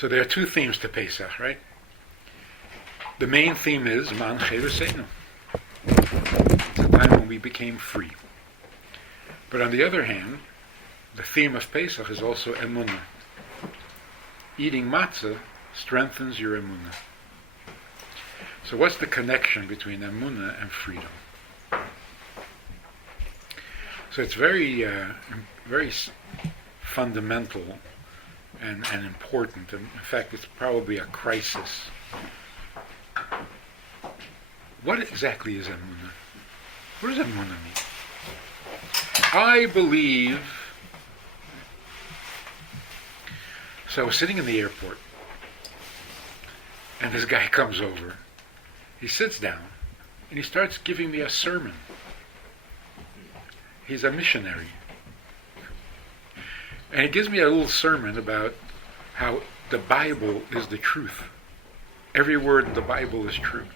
So there are two themes to Pesach, right? The main theme is Man Cheruseinu. It's a time when we became free. But on the other hand, the theme of Pesach is also Emunah. Eating matzah strengthens your Emunah. So what's the connection between Emunah and freedom? So it's very fundamental and important. In fact, it's probably a crisis. What exactly is Emunah? What does Emunah mean? I believe... So I was sitting in the airport, and this guy comes over. He sits down, and he starts giving me a sermon. He's a missionary. And he gives me a little sermon about how the Bible is the truth. Every word in the Bible is true.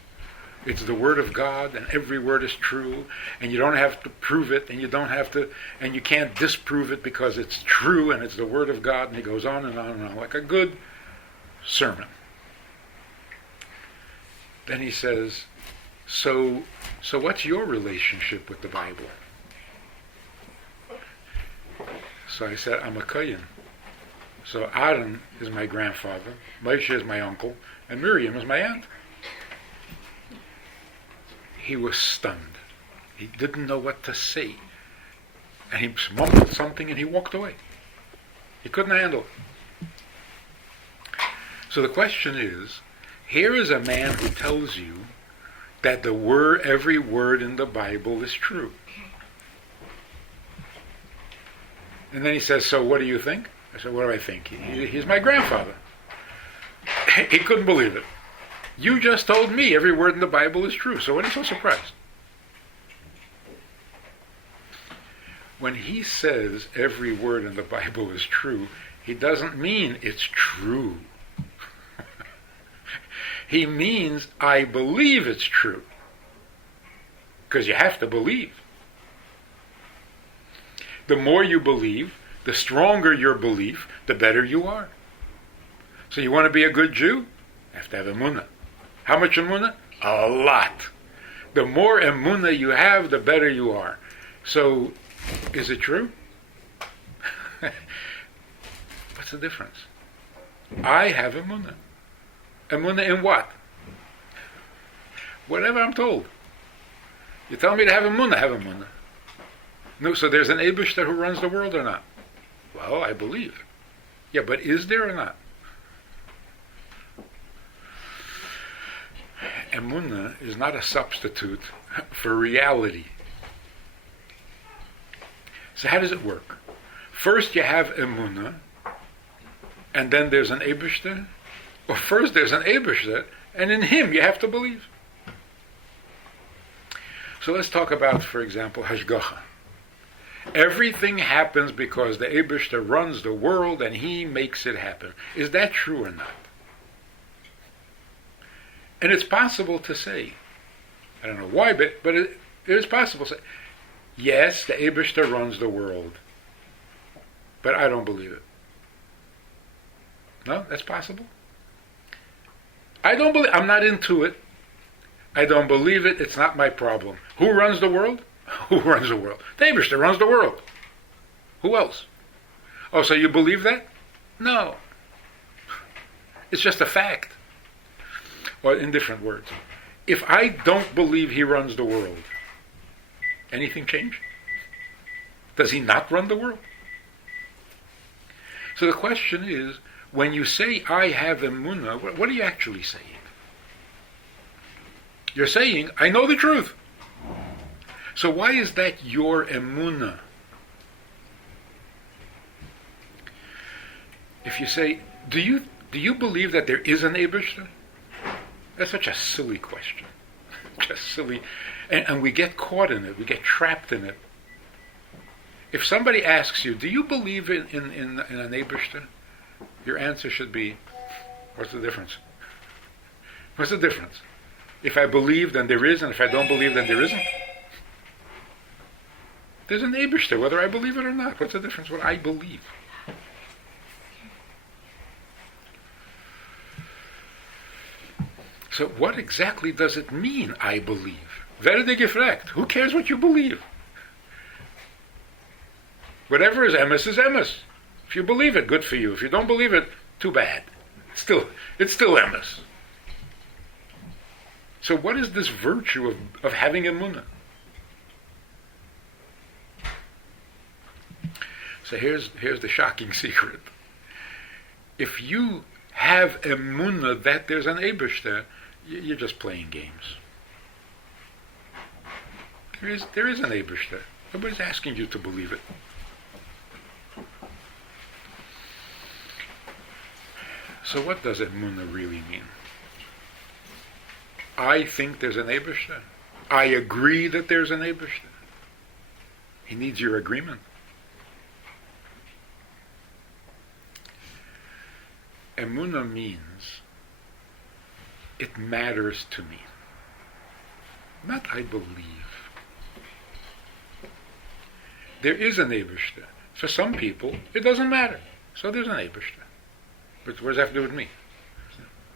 It's the Word of God, and every word is true, and you don't have to prove it, and you can't disprove it because it's true, and it's the Word of God, and he goes on and on and on, like a good sermon. Then he says, so what's your relationship with the Bible? So I said, I'm a Kohen. So Aaron is my grandfather, Moshe is my uncle, and Miriam is my aunt. He was stunned. He didn't know what to say. And he mumbled something and he walked away. He couldn't handle it. So the question is, here is a man who tells you that every word in the Bible is true. And then he says, so what do you think? I said, what do I think? He's my grandfather. He couldn't believe it. You just told me every word in the Bible is true, so what are you so surprised? When he says every word in the Bible is true, he doesn't mean it's true. He means I believe it's true. Because you have to believe. The more you believe, the stronger your belief, the better you are. So you want to be a good Jew? You have to have Emunah. How much Emunah? A lot. The more Emunah you have, the better you are. So, is it true? What's the difference? I have Emunah. Emunah in what? Whatever I'm told. You tell me to have Emunah, have Emunah. No, so there's an Eibishter who runs the world or not? Well, I believe. Yeah, but is there or not? Emunah is not a substitute for reality. So how does it work? First you have Emunah, and then there's an Eibishter? Or first there's an Eibishter, and in him you have to believe. So let's talk about, for example, Hashgacha. Everything happens because the Eibishter runs the world and he makes it happen. Is that true or not? And it's possible to say, I don't know why, but it is possible to say, yes, the Eibishter runs the world, but I don't believe it. No, that's possible. I'm not into it. I don't believe it. It's not my problem. Who runs the world? Who runs the world? The Eibishter runs the world. Who else? Oh, so you believe that? No. It's just a fact. Or in different words, if I don't believe he runs the world, anything change? Does he not run the world? So the question is, when you say, I have Emunah, what are you actually saying? You're saying, I know the truth. So why is that your Emunah? If you say, do you believe that there is an Eibishter? That's such a silly question. Just silly. And we get caught in it. We get trapped in it. If somebody asks you, do you believe in an Eibishter? Your answer should be, what's the difference? What's the difference? If I believe, then there is, and if I don't believe, then there isn't. There's an Eibishter, whether I believe it or not. What's the difference? What I believe. So what exactly does it mean, I believe? Werde gefragt. Who cares what you believe? Whatever is emes is emes. If you believe it, good for you. If you don't believe it, too bad. It's still emes. So what is this virtue of having emunah? So here's the shocking secret. If you have emunah that there's an Eibishter, you're just playing games. There is an Eibishter. Nobody's asking you to believe it. So what does emunah really mean? I think there's an Eibishter. I agree that there's an Eibishter. He needs your agreement. Emunah means it matters to me. Not I believe. There is an Eibishter. For some people, it doesn't matter. So there's an Eibishter. But what does that have to do with me?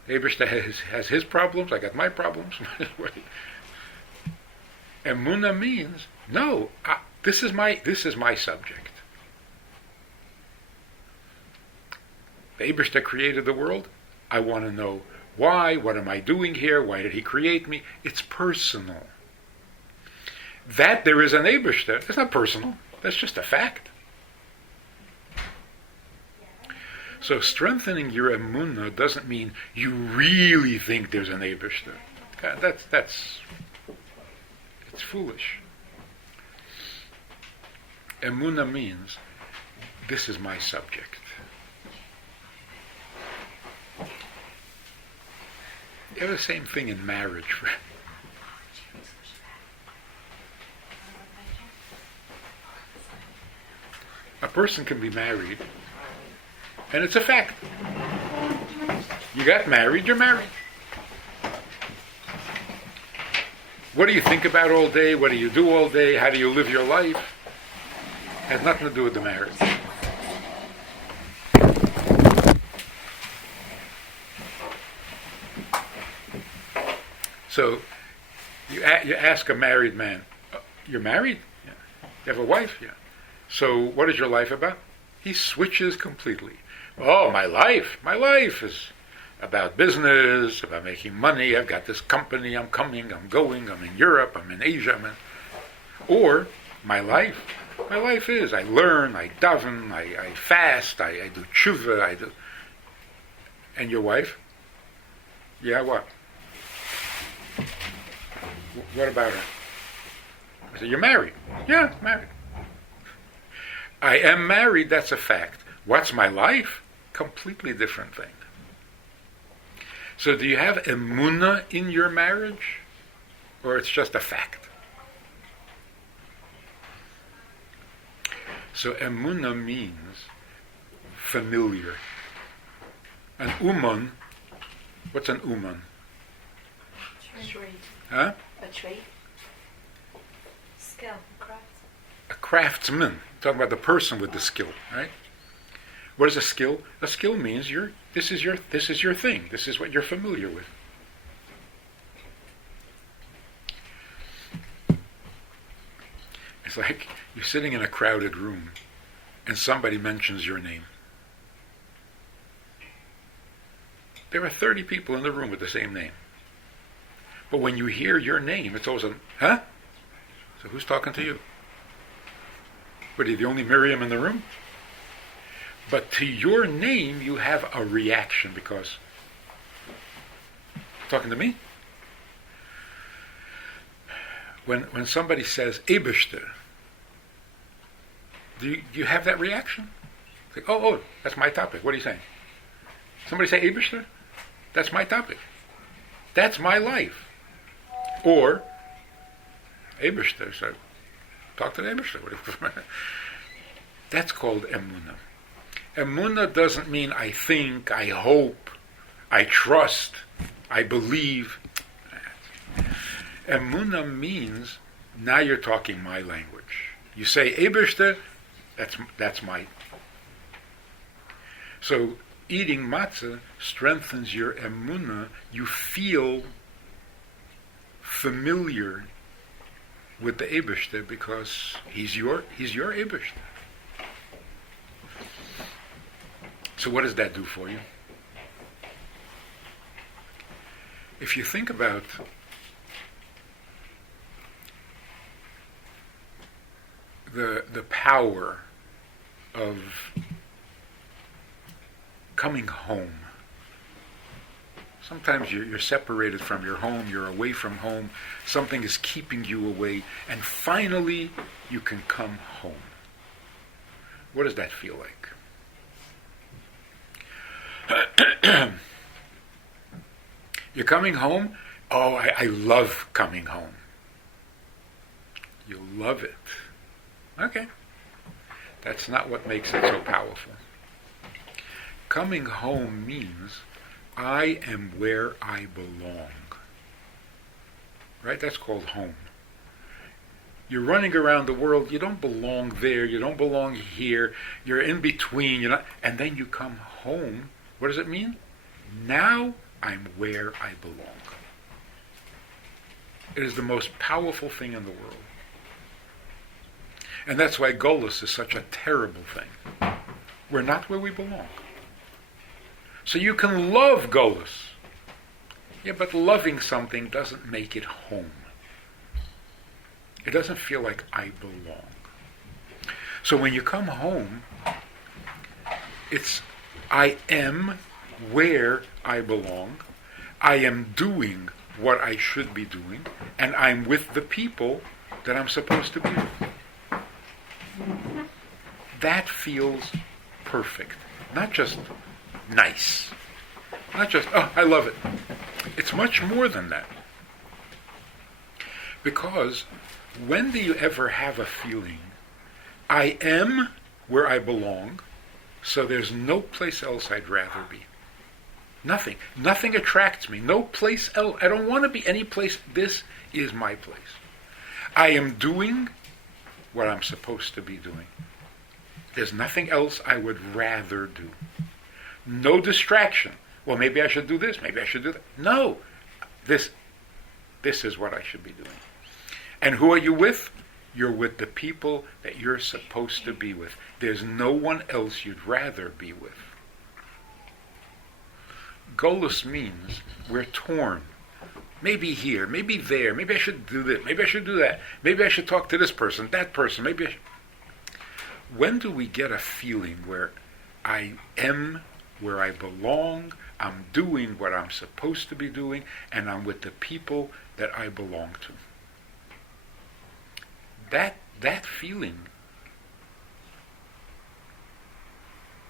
Eibishter has his problems, I got my problems. Emunah means, no, this is my subject. The Eibishter created the world. I want to know why, what am I doing here, why did he create me? It's personal. That there is an Eibishter, it's not personal, that's just a fact. So strengthening your emunah doesn't mean you really think there's an Eibishter. It's foolish. Emunah means this is my subject. You have the same thing in marriage. A person can be married, and it's a fact. You got married, you're married. What do you think about all day? What do you do all day? How do you live your life? It has nothing to do with the marriage. So you ask a married man, you're married? Yeah. You have a wife? Yeah. So what is your life about? He switches completely. Oh, my life is about business, about making money. I've got this company, I'm coming, I'm going, I'm in Europe, I'm in Asia. Or my life is I learn, I daven, I fast, I do tshuva, I do. And your wife? Yeah, what? What about her? I said, you're married. Yeah, married. I am married, that's a fact. What's my life? Completely different thing. So do you have emunah in your marriage? Or it's just a fact? So emunah means familiar. An uman, what's an uman? Trade. Huh? A trade. Skill, craft. A craftsman. Talking about the person with the skill, right? What is a skill? A skill means this is your thing. This is what you're familiar with. It's like you're sitting in a crowded room and somebody mentions your name. There are 30 people in the room with the same name. But when you hear your name, it's always huh? So who's talking to you? What, are you the only Miriam in the room? But to your name, you have a reaction because... Talking to me? When somebody says, Eibishter, do you have that reaction? It's like, oh, that's my topic. What are you saying? Somebody say Eibishter? That's my topic. That's my life. Or, Eibishter, so talk to the Eibishter. That's called emunah. Emunah doesn't mean I think, I hope, I trust, I believe. Emunah means now you're talking my language. You say Eibishter, that's my. So eating matzah strengthens your emunah. You feel familiar with the Eibishter because he's your Eibishter. So what does that do for you? If you think about the power of coming home. Sometimes you're separated from your home, you're away from home, something is keeping you away, and finally you can come home. What does that feel like? You're coming home? Oh, I love coming home. You love it. Okay. That's not what makes it so powerful. Coming home means I am where I belong. Right? That's called home. You're running around the world, you don't belong there, you don't belong here, you're in between, and then you come home. What does it mean? Now I'm where I belong. It is the most powerful thing in the world. And that's why Golus is such a terrible thing. We're not where we belong. So you can love Golus. Yeah, but loving something doesn't make it home. It doesn't feel like I belong. So when you come home, it's I am where I belong. I am doing what I should be doing, and I'm with the people that I'm supposed to be with. That feels perfect. Not just nice. Not just, oh, I love it. It's much more than that. Because when do you ever have a feeling, I am where I belong, so there's no place else I'd rather be? Nothing. Nothing attracts me. No place else. I don't want to be any place. This is my place. I am doing what I'm supposed to be doing. There's nothing else I would rather do. No distraction. Well, maybe I should do this. Maybe I should do that. No. This is what I should be doing. And who are you with? You're with the people that you're supposed to be with. There's no one else you'd rather be with. Golus means we're torn. Maybe here, maybe there, maybe I should do this, maybe I should do that, maybe I should talk to this person, that person, maybe I should. When do we get a feeling where I am where I belong, I'm doing what I'm supposed to be doing, and I'm with the people that I belong to? That feeling,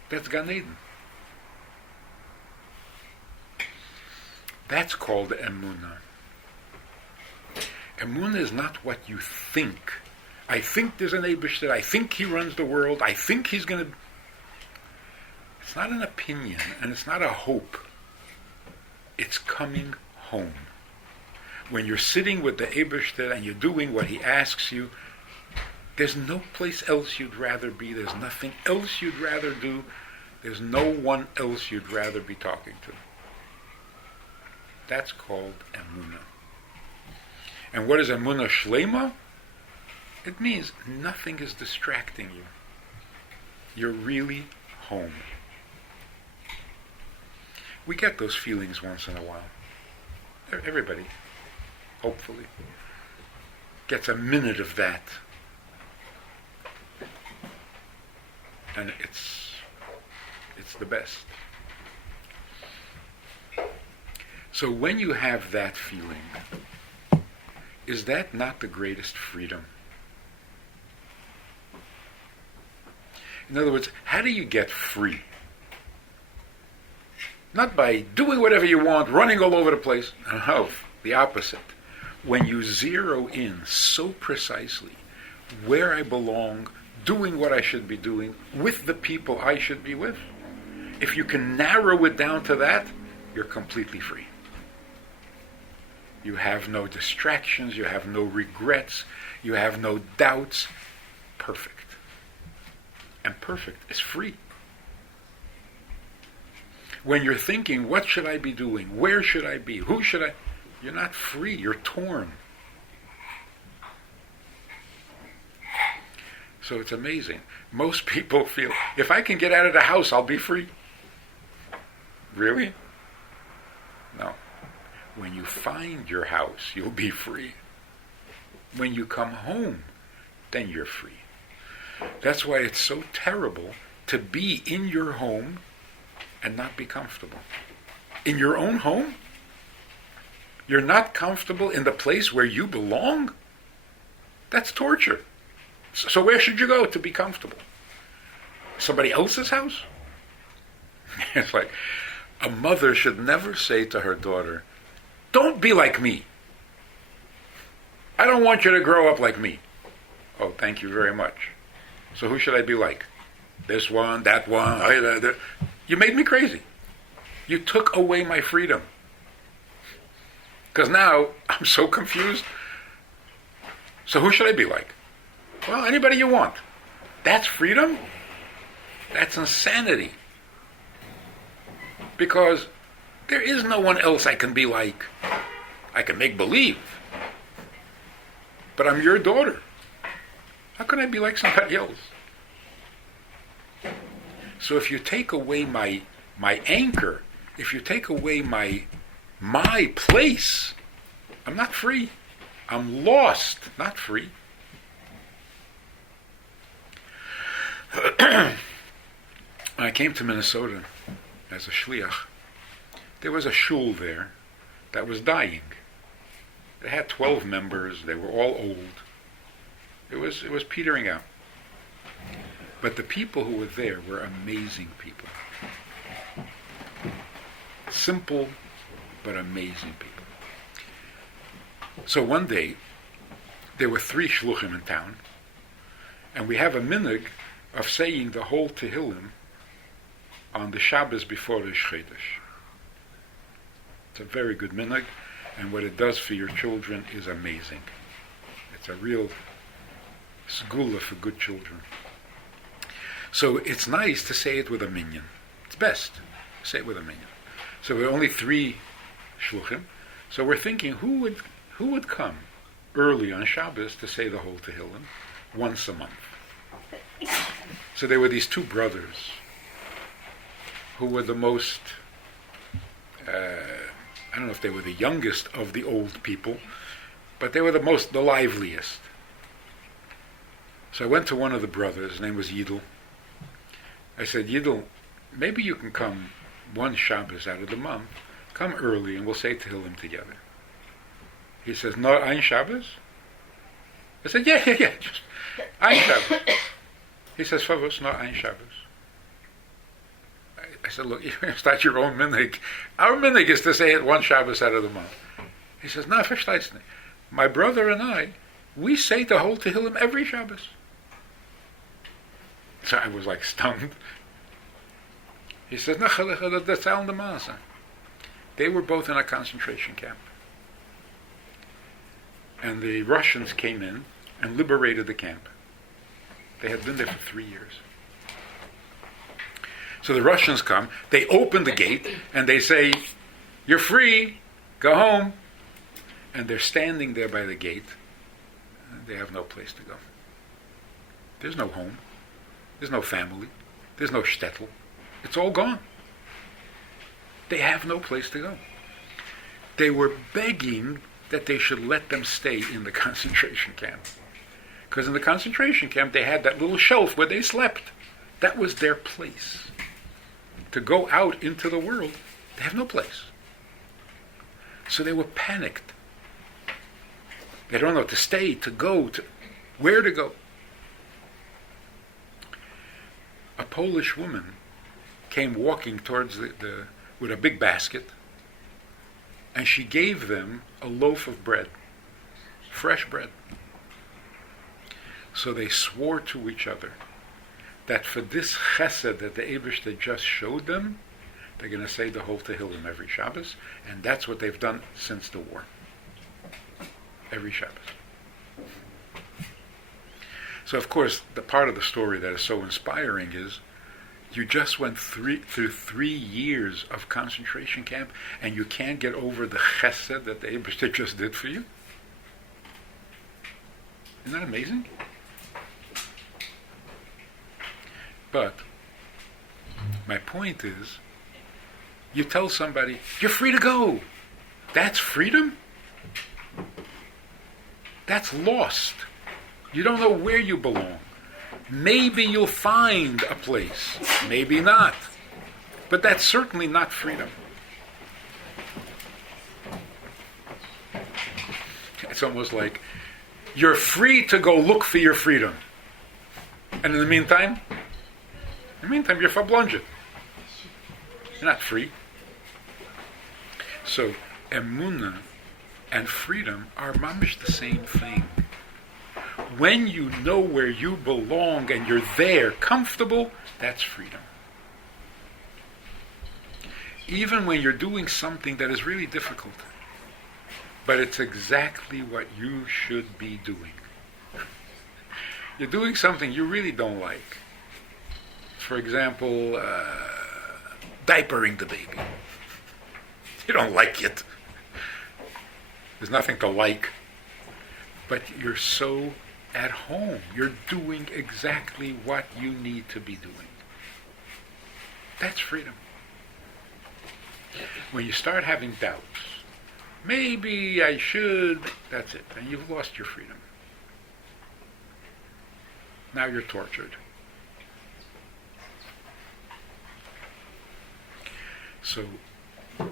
that's Gan Eden. That's called Emunah. Emunah is not what you think. I think there's an Eibishter, I think he runs the world, I think he's going to... It's not an opinion, and it's not a hope. It's coming home. When you're sitting with the Eibishter and you're doing what he asks you, there's no place else you'd rather be, there's nothing else you'd rather do, there's no one else you'd rather be talking to. That's called Emunah. And what is Emunah Shlema? It means nothing is distracting you. You're really home. We get those feelings once in a while. Everybody, hopefully, gets a minute of that. And it's the best. So when you have that feeling, is that not the greatest freedom? In other words, how do you get free? Not by doing whatever you want, running all over the place. No, the opposite. When you zero in so precisely where I belong, doing what I should be doing, with the people I should be with, if you can narrow it down to that, you're completely free. You have no distractions, you have no regrets, you have no doubts. Perfect. And perfect is free. When you're thinking, what should I be doing? Where should I be? Who should I? You're not free. You're torn. So it's amazing. Most people feel, if I can get out of the house, I'll be free. Really? No. When you find your house, you'll be free. When you come home, then you're free. That's why it's so terrible to be in your home and not be comfortable. In your own home? You're not comfortable in the place where you belong? That's torture. So where should you go to be comfortable? Somebody else's house? It's like, a mother should never say to her daughter, don't be like me. I don't want you to grow up like me. Oh, thank you very much. So who should I be like? This one, that one. You made me crazy. You took away my freedom. Because now I'm so confused. So who should I be like? Well, anybody you want. That's freedom? That's insanity. Because there is no one else I can be like. I can make believe. But I'm your daughter. How can I be like somebody else? So if you take away my anchor, if you take away my place, I'm not free. I'm lost, not free. When I came to Minnesota as a shliach, there was a shul there that was dying. It had 12 members. They were all old. It was petering out. But the people who were there were amazing people. Simple, but amazing people. So one day, there were 3 shluchim in town, and we have a minhag of saying the whole Tehillim on the Shabbos before Rosh Chodesh. It's a very good minhag, and what it does for your children is amazing. It's a real segula for good children. So it's nice to say it with a minyan. It's best. Say it with a minyan. So there are only 3 shluchim. So we're thinking, who would come early on Shabbos to say the whole Tehillim once a month? So there were these 2 brothers who were the most, I don't know if they were the youngest of the old people, but they were the liveliest. So I went to one of the brothers, his name was Yidel. I said, Yidel, maybe you can come one Shabbos out of the month, come early and we'll say Tehillim together. He says, no, ein Shabbos? I said, yeah, just ein Shabbos. He says, Favos, no, ein Shabbos. I said, look, you're going to start your own minhag. Our minhag is to say it one Shabbos out of the month. He says, no, versteht's nicht. My brother and I, we say the whole Tehillim every Shabbos. So I was like stunned. He says, no, that's all the Matzah. They were both in a concentration camp. And the Russians came in and liberated the camp. They had been there for 3 years. So the Russians come, they open the gate, and they say, you're free, go home. And they're standing there by the gate, and they have no place to go. There's no home. There's no family. There's no shtetl. It's all gone. They have no place to go. They were begging that they should let them stay in the concentration camp. Because in the concentration camp, they had that little shelf where they slept. That was their place. To go out into the world, they have no place. So they were panicked. They don't know to stay, to go, to where to go. A Polish woman came walking towards with a big basket, and she gave them a loaf of bread, fresh bread. So they swore to each other that for this chesed that the Eibishter just showed them, they're going to say the whole Tehillim every Shabbos, and that's what they've done since the war. Every Shabbos. So of course, the part of the story that is so inspiring is, You just went through 3 years of concentration camp, and you can't get over the chesed that the Eibishter just did for you? Isn't that amazing? But my point is, you tell somebody, you're free to go. That's freedom? That's lost. You don't know where you belong. Maybe you'll find a place. Maybe not. But that's certainly not freedom. It's almost like you're free to go look for your freedom. And in the meantime, you're verblonget. You're not free. So, Emunah and freedom are mamish the same thing. When you know where you belong and you're there, comfortable, that's freedom. Even when you're doing something that is really difficult, but it's exactly what you should be doing. You're doing something you really don't like. For example, diapering the baby. You don't like it. There's nothing to like. But you're so at home. You're doing exactly what you need to be doing. That's freedom. When you start having doubts, maybe I should, that's it. And you've lost your freedom. Now you're tortured. So,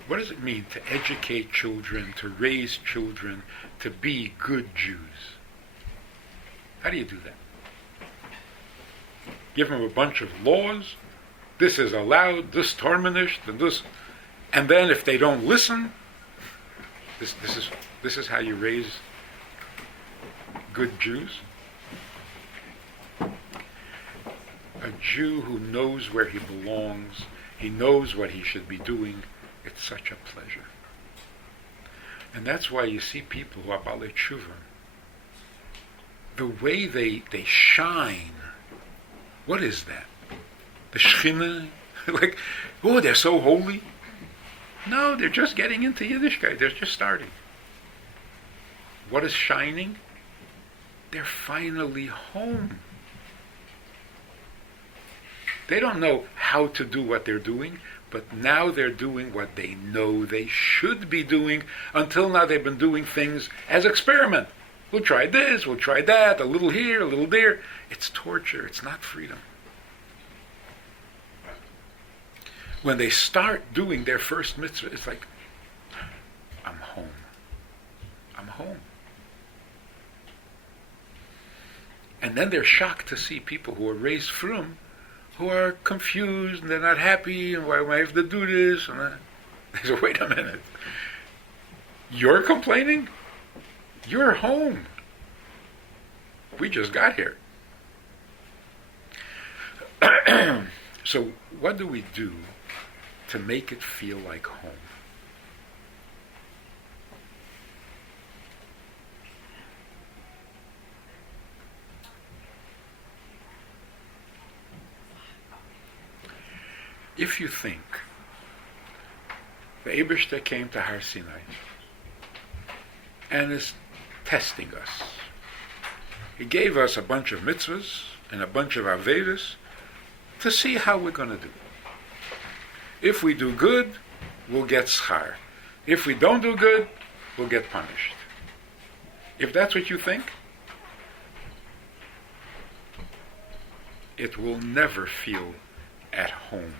what does it mean to educate children, to raise children, to be good Jews? How do you do that? Give them a bunch of laws. This is allowed, this tarmanished, and this. And then if they don't listen, this is how you raise good Jews? A Jew who knows where he belongs, he knows what he should be doing, it's such a pleasure. And that's why you see people who are Balei Tshuva, the way they shine, what is that? The Shechina? Like, oh, they're so holy. No, they're just getting into Yiddishkeit. They're just starting. What is shining? They're finally home. They don't know how to do what they're doing, but now they're doing what they know they should be doing. Until now they've been doing things as experiment. We'll try this, we'll try that, a little here, a little there. It's torture, it's not freedom. When they start doing their first mitzvah, it's like, I'm home. I'm home. And then they're shocked to see people who are raised frum, who are confused and they're not happy, and why do I have to do this? And they say, wait a minute. You're complaining? You're home. We just got here. So what do we do to make it feel like home? If you think the Eibishter came to Har Sinai and is testing us, he gave us a bunch of mitzvahs and a bunch of avedas to see how we're going to do. If we do good, we'll get schar. If we don't do good, we'll get punished. If that's what you think, it will never feel at home.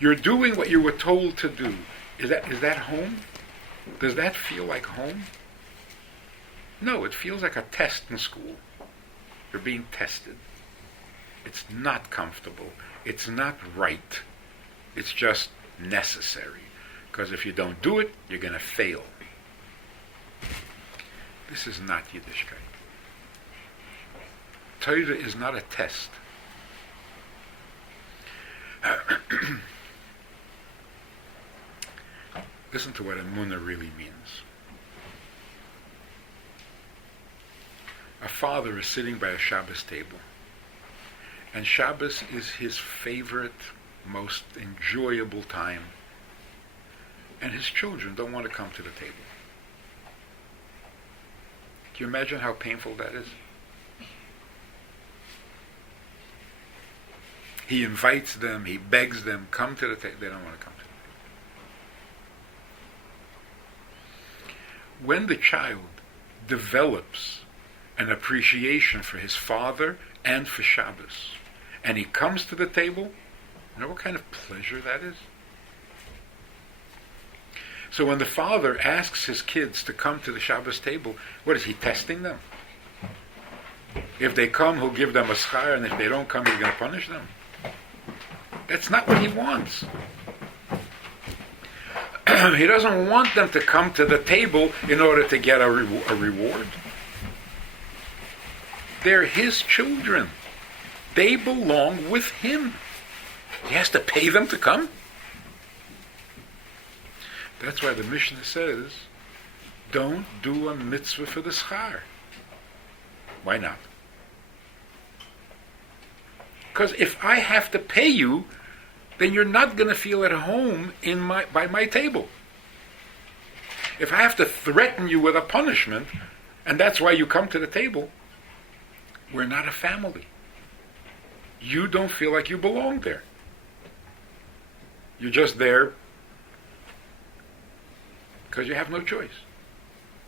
You're doing what you were told to do. Is that home? Does that feel like home? No, it feels like a test in school. You're being tested. It's not comfortable. It's not right. It's just necessary. Because if you don't do it, you're going to fail. This is not Yiddishkeit. Torah is not a test. Listen to what Emunah really means. A father is sitting by a Shabbos table, And Shabbos is his favorite, most enjoyable time. And his children don't want to come to the table. Can you imagine how painful that is? He invites them, he begs them, come to the table. They don't want to come to the table. When the child develops an appreciation for his father and for Shabbos, and he comes to the table, you know what kind of pleasure that is? So when the father asks his kids to come to the Shabbos table, what is he testing them? If they come, he'll give them a schar, and if they don't come, he's going to punish them. That's not what he wants. He doesn't want them to come to the table in order to get a reward. They're his children. They belong with him. He has to pay them to come. That's why the Mishnah says, don't do a mitzvah for the schar. Why not? Because if I have to pay you, then you're not going to feel at home by my table. If I have to threaten you with a punishment, and that's why you come to the table, we're not a family. You don't feel like you belong there. You're just there because you have no choice.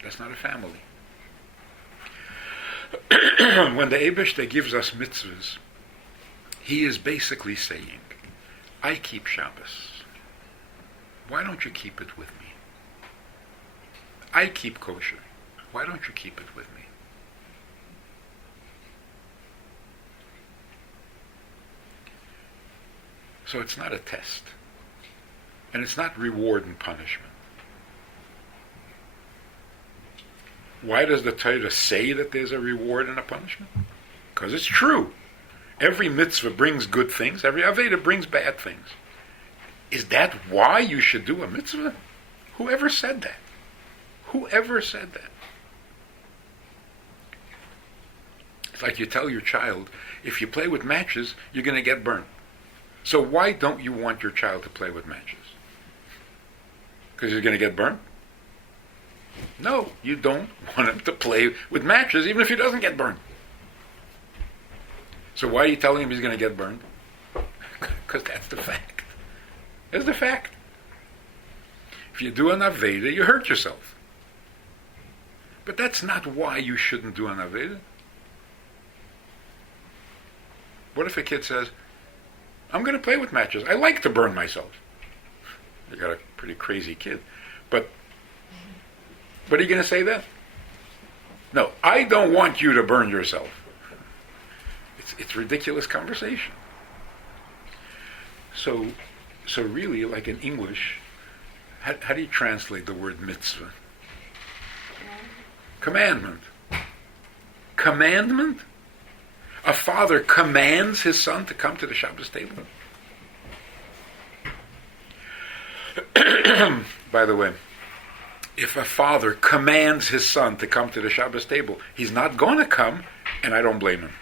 That's not a family. When the Eibishter gives us mitzvahs, he is basically saying, I keep Shabbos. Why don't you keep it with me? I keep kosher. Why don't you keep it with me? So it's not a test. And it's not reward and punishment. Why does the Torah say that there's a reward and a punishment? Because it's true. Every mitzvah brings good things. Every Aveda brings bad things. Is that why you should do a mitzvah? Whoever said that? Whoever said that? It's like you tell your child, if you play with matches, you're going to get burnt. So why don't you want your child to play with matches? Because he's going to get burnt? No, you don't want him to play with matches, even if he doesn't get burned. So why are you telling him he's going to get burned? Because that's the fact. That's the fact. If you do an Aveda, you hurt yourself. But that's not why you shouldn't do an Aveda. What if a kid says, I'm going to play with matches. I like to burn myself. You got a pretty crazy kid. But what are you going to say then? No, I don't want you to burn yourself. It's ridiculous conversation. So really, like in English, how do you translate the word mitzvah? Commandment. Commandment? A father commands his son to come to the Shabbos table? By the way, if a father commands his son to come to the Shabbos table, he's not going to come, and I don't blame him.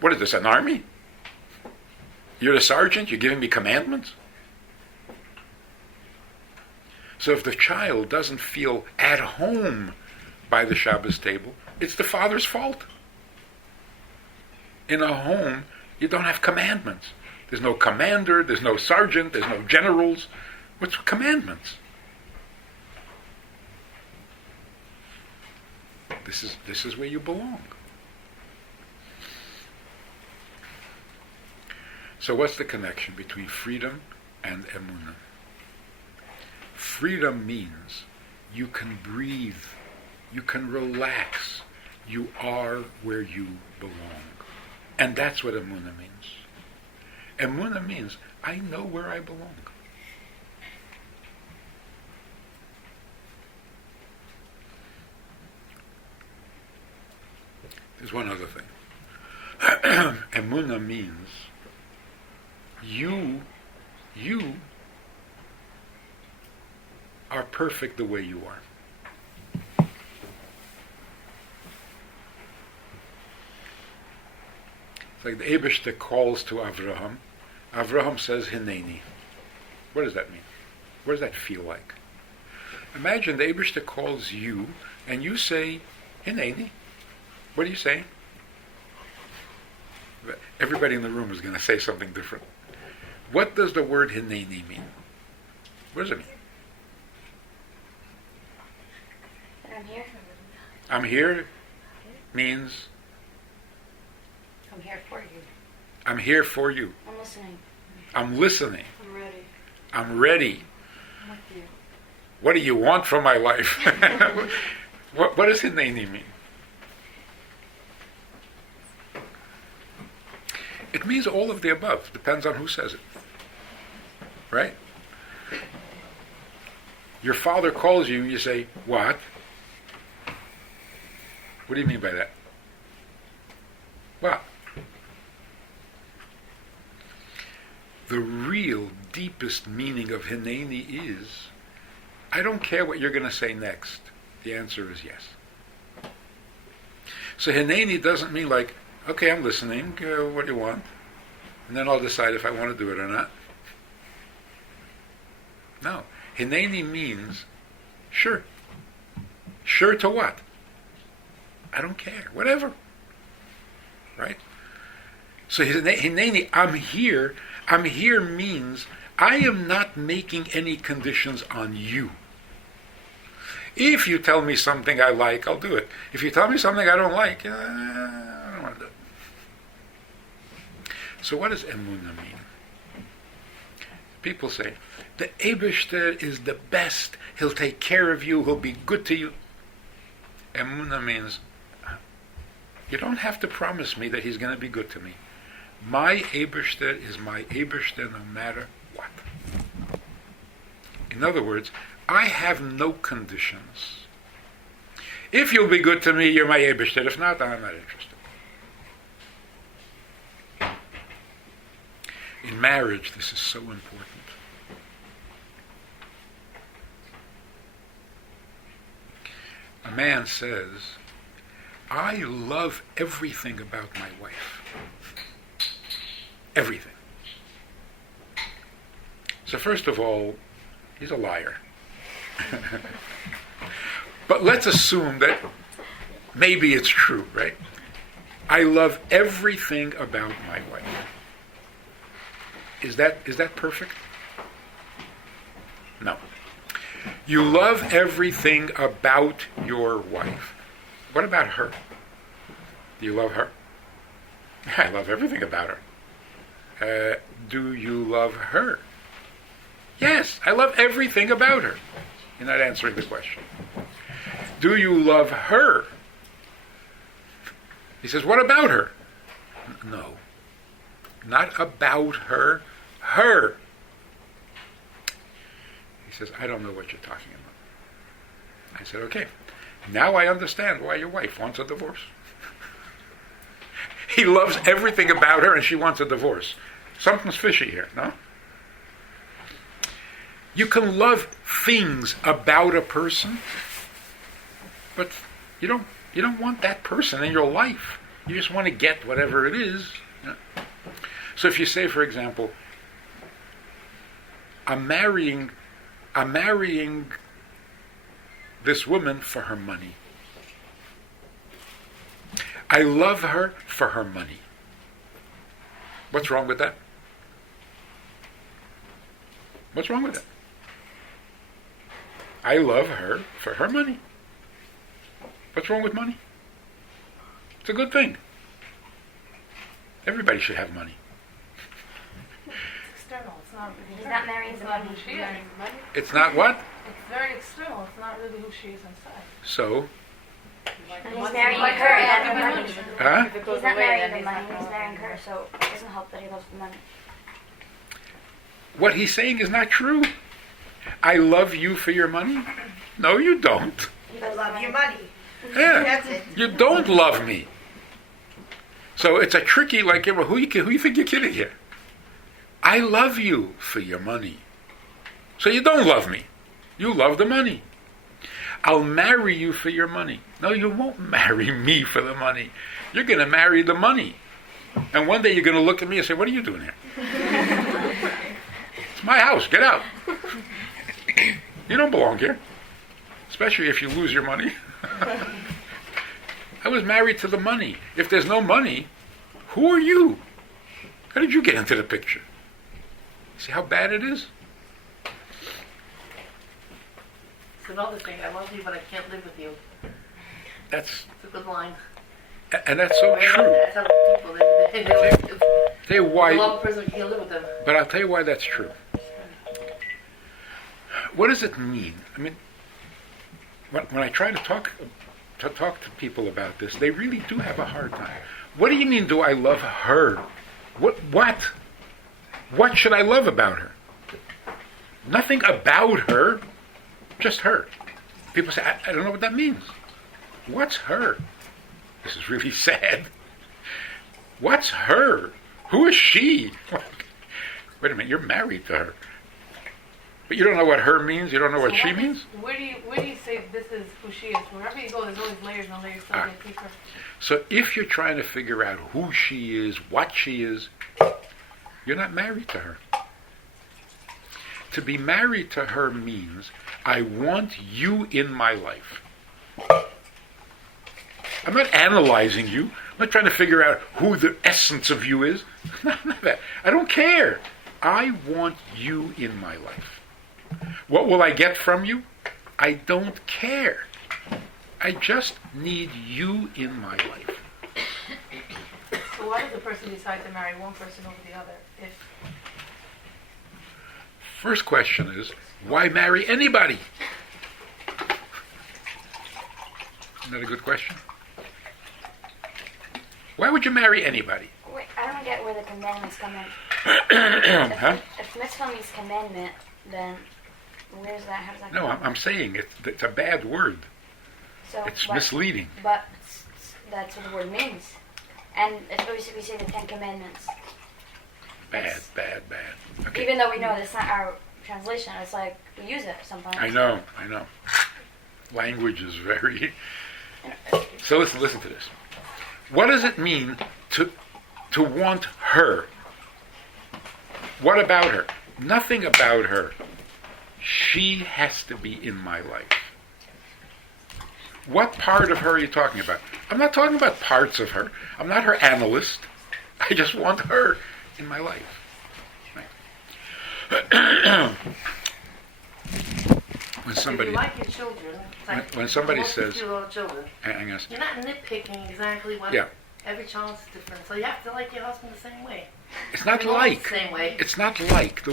What is this, an army? You're the sergeant, you're giving me commandments? So if the child doesn't feel at home by the Shabbos table, it's the father's fault. In a home, you don't have commandments. There's no commander, there's no sergeant, there's no generals. What's commandments? This is where you belong. So what's the connection between freedom and Emunah? Freedom means you can breathe, you can relax, you are where you belong. And that's what Emunah means. Emunah means I know where I belong. There's one other thing. Emunah means you are perfect the way you are. It's like the Eibishter calls to Avraham. Avraham says, Hineni. What does that mean? What does that feel like? Imagine the Eibishter calls you, and you say, Hineni. What are you saying? Everybody in the room is going to say something different. What does the word Hineni mean? What does it mean? I'm here. I'm here means I'm here for you. I'm here for you. I'm listening. I'm listening. I'm ready. I'm ready. I'm with you. What do you want from my life? what does Hineni mean? It means all of the above. Depends on who says it. Right? Your father calls you, you say, what? What do you mean by that? What? The real, deepest meaning of Hineni is, I don't care what you're going to say next. The answer is yes. So Hineni doesn't mean like, okay, I'm listening, what do you want? And then I'll decide if I want to do it or not. No. Hineni means, sure. Sure to what? I don't care. Whatever. Right? So Hineni, I'm here. I'm here means I am not making any conditions on you. If you tell me something I like, I'll do it. If you tell me something I don't like, I don't want to do it. So what does Emunah mean? People say, the Eibishter is the best. He'll take care of you. He'll be good to you. Emunah means, you don't have to promise me that he's going to be good to me. My Eibishter is my Eibishter no matter what. In other words, I have no conditions. If you'll be good to me, you're my Eibishter. If not, I'm not interested. In marriage, this is so important. A man says, I love everything about my wife. Everything. So first of all, he's a liar. But let's assume that maybe it's true, right? I love everything about my wife. Is that perfect? No. You love everything about your wife. What about her? Do you love her? I love everything about her. Do you love her? Yes, I love everything about her. You're not answering the question. Do you love her? He says, what about her? No. Not about her. Her. He says, I don't know what you're talking about. I said, okay. Now I understand why your wife wants a divorce. He loves everything about her and she wants a divorce. Something's fishy here, no? You can love things about a person, but you don't want that person in your life. You just want to get whatever it is. Yeah. So if you say, for example, I'm marrying this woman for her money. I love her for her money. What's wrong with that? What's wrong with that? I love her for her money. What's wrong with money? It's a good thing. Everybody should have money. External. It's not really. He's not marrying the money. Who she is. It's not what? It's very external. It's not really who she is inside. So? And he's marrying her and the money. Huh? He's not marrying the money, he's marrying her, so it doesn't help that he loves the money. What he's saying is not true. I love you for your money? No, you don't. I love your money. Yeah. That's it. You don't love me. So it's a tricky, like, who you think you're kidding here? I love you for your money. So you don't love me. You love the money. I'll marry you for your money. No, you won't marry me for the money. You're going to marry the money. And one day you're going to look at me and say, what are you doing here? It's my house. Get out. You don't belong here. Especially if you lose your money. I was married to the money. If there's no money, who are you? How did you get into the picture? See how bad it is? It's another thing. I love you, but I can't live with you. That's It's a good line. and that's so true. I tell people they Tell you why, love a person, you can't live with them. but I'll tell you why that's true. What does it mean? I mean, when I try to talk to people about this, they really do have a hard time. What do you mean? Do I love her? What? What should I love about her? Nothing about her, just her. People say, I don't know what that means. What's her? This is really sad. What's her? Who is she? Wait a minute, you're married to her. But you don't know what her means? You don't know what she means? Where do you say this is who she is? Wherever you go, there's always layers and layers to get deeper. So if you're trying to figure out who she is, what she is, you're not married to her. To be married to her means I want you in my life. I'm not analyzing you. I'm not trying to figure out who the essence of you is. None of that. I don't care. I want you in my life. What will I get from you? I don't care. I just need you in my life. So why does a person decide to marry one person over the other? If First question is, why marry anybody? Isn't that a good question? Why would you marry anybody? Wait, I don't get where the commandments come in. Huh? If mitzvah means commandment, then where's that? How does that No, come? I'm saying it's a bad word. So, It's but- misleading. But that's what the word means. And it's basically say the 10 Commandments. Bad. Okay. Even though we know that's not our translation, it's like we use it sometimes. I know. Language is very... So listen to this. What does it mean to want her? What about her? Nothing about her. She has to be in my life. What part of her are you talking about? I'm not talking about parts of her. I'm not her analyst. I just want her in my life. When somebody... If you like your children, it's like when somebody most says- you love children, Hang on. you're not nitpicking exactly what Yeah. every child's different. So you have to like your husband the same way. It's not Everyone's like. the same way. It's not like.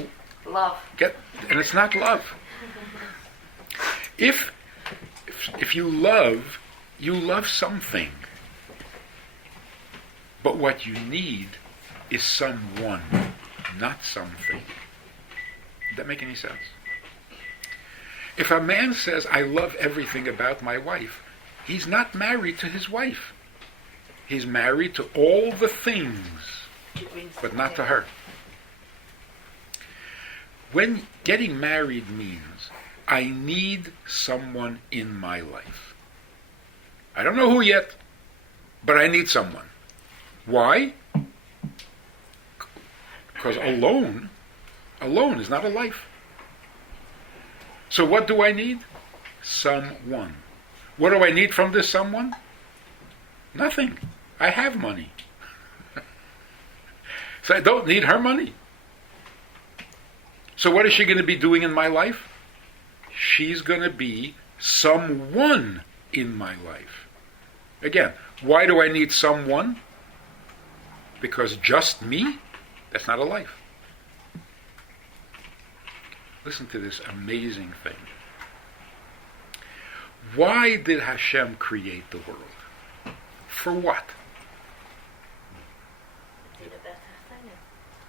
Love. And it's not love. If you love something. But what you need is someone, not something. Does that make any sense? If a man says, I love everything about my wife, he's not married to his wife. He's married to all the things, but not to her. When getting married means, I need someone in my life. I don't know who yet, but I need someone. Why? Because alone is not a life. So what do I need? Someone. What do I need from this someone? Nothing. I have money. So I don't need her money. So what is she going to be doing in my life? She's going to be someone in my life. Again, why do I need someone? Because just me? That's not a life. Listen to this amazing thing. Why did Hashem create the world? For what?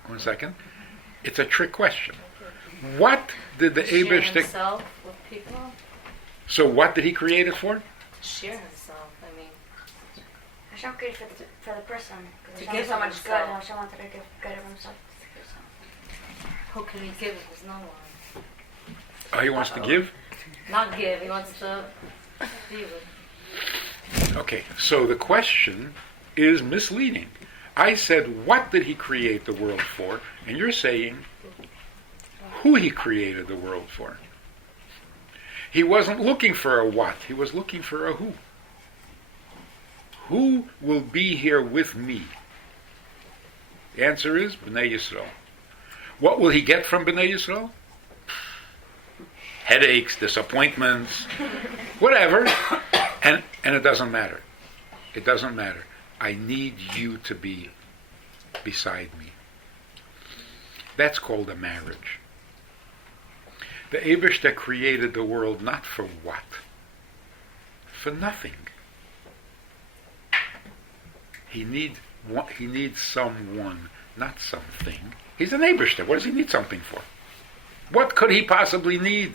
1 second. It's a trick question. What did the Share Eibush... himself with people. So what did he create it for? Share himself. I mean, Hashem created for the person. To Because Hashem give is so of much good, himself. and Hashem wanted to give good of himself to the person. who can he give if there's no one? Oh, he wants to give? Not give. He wants to be with. Okay, so the question is misleading. I said, what did he create the world for? And you're saying, who he created the world for. He wasn't looking for a what, he was looking for a who. Who will be here with me? The answer is Bnei Yisrael. What will he get from Bnei Yisrael? Headaches, disappointments, whatever. And it doesn't matter. It doesn't matter. I need you to be beside me. That's called a marriage. The Eibishter created the world not for what? For nothing. He needs someone, not something. He's an Eibishter. What does he need something for? What could he possibly need?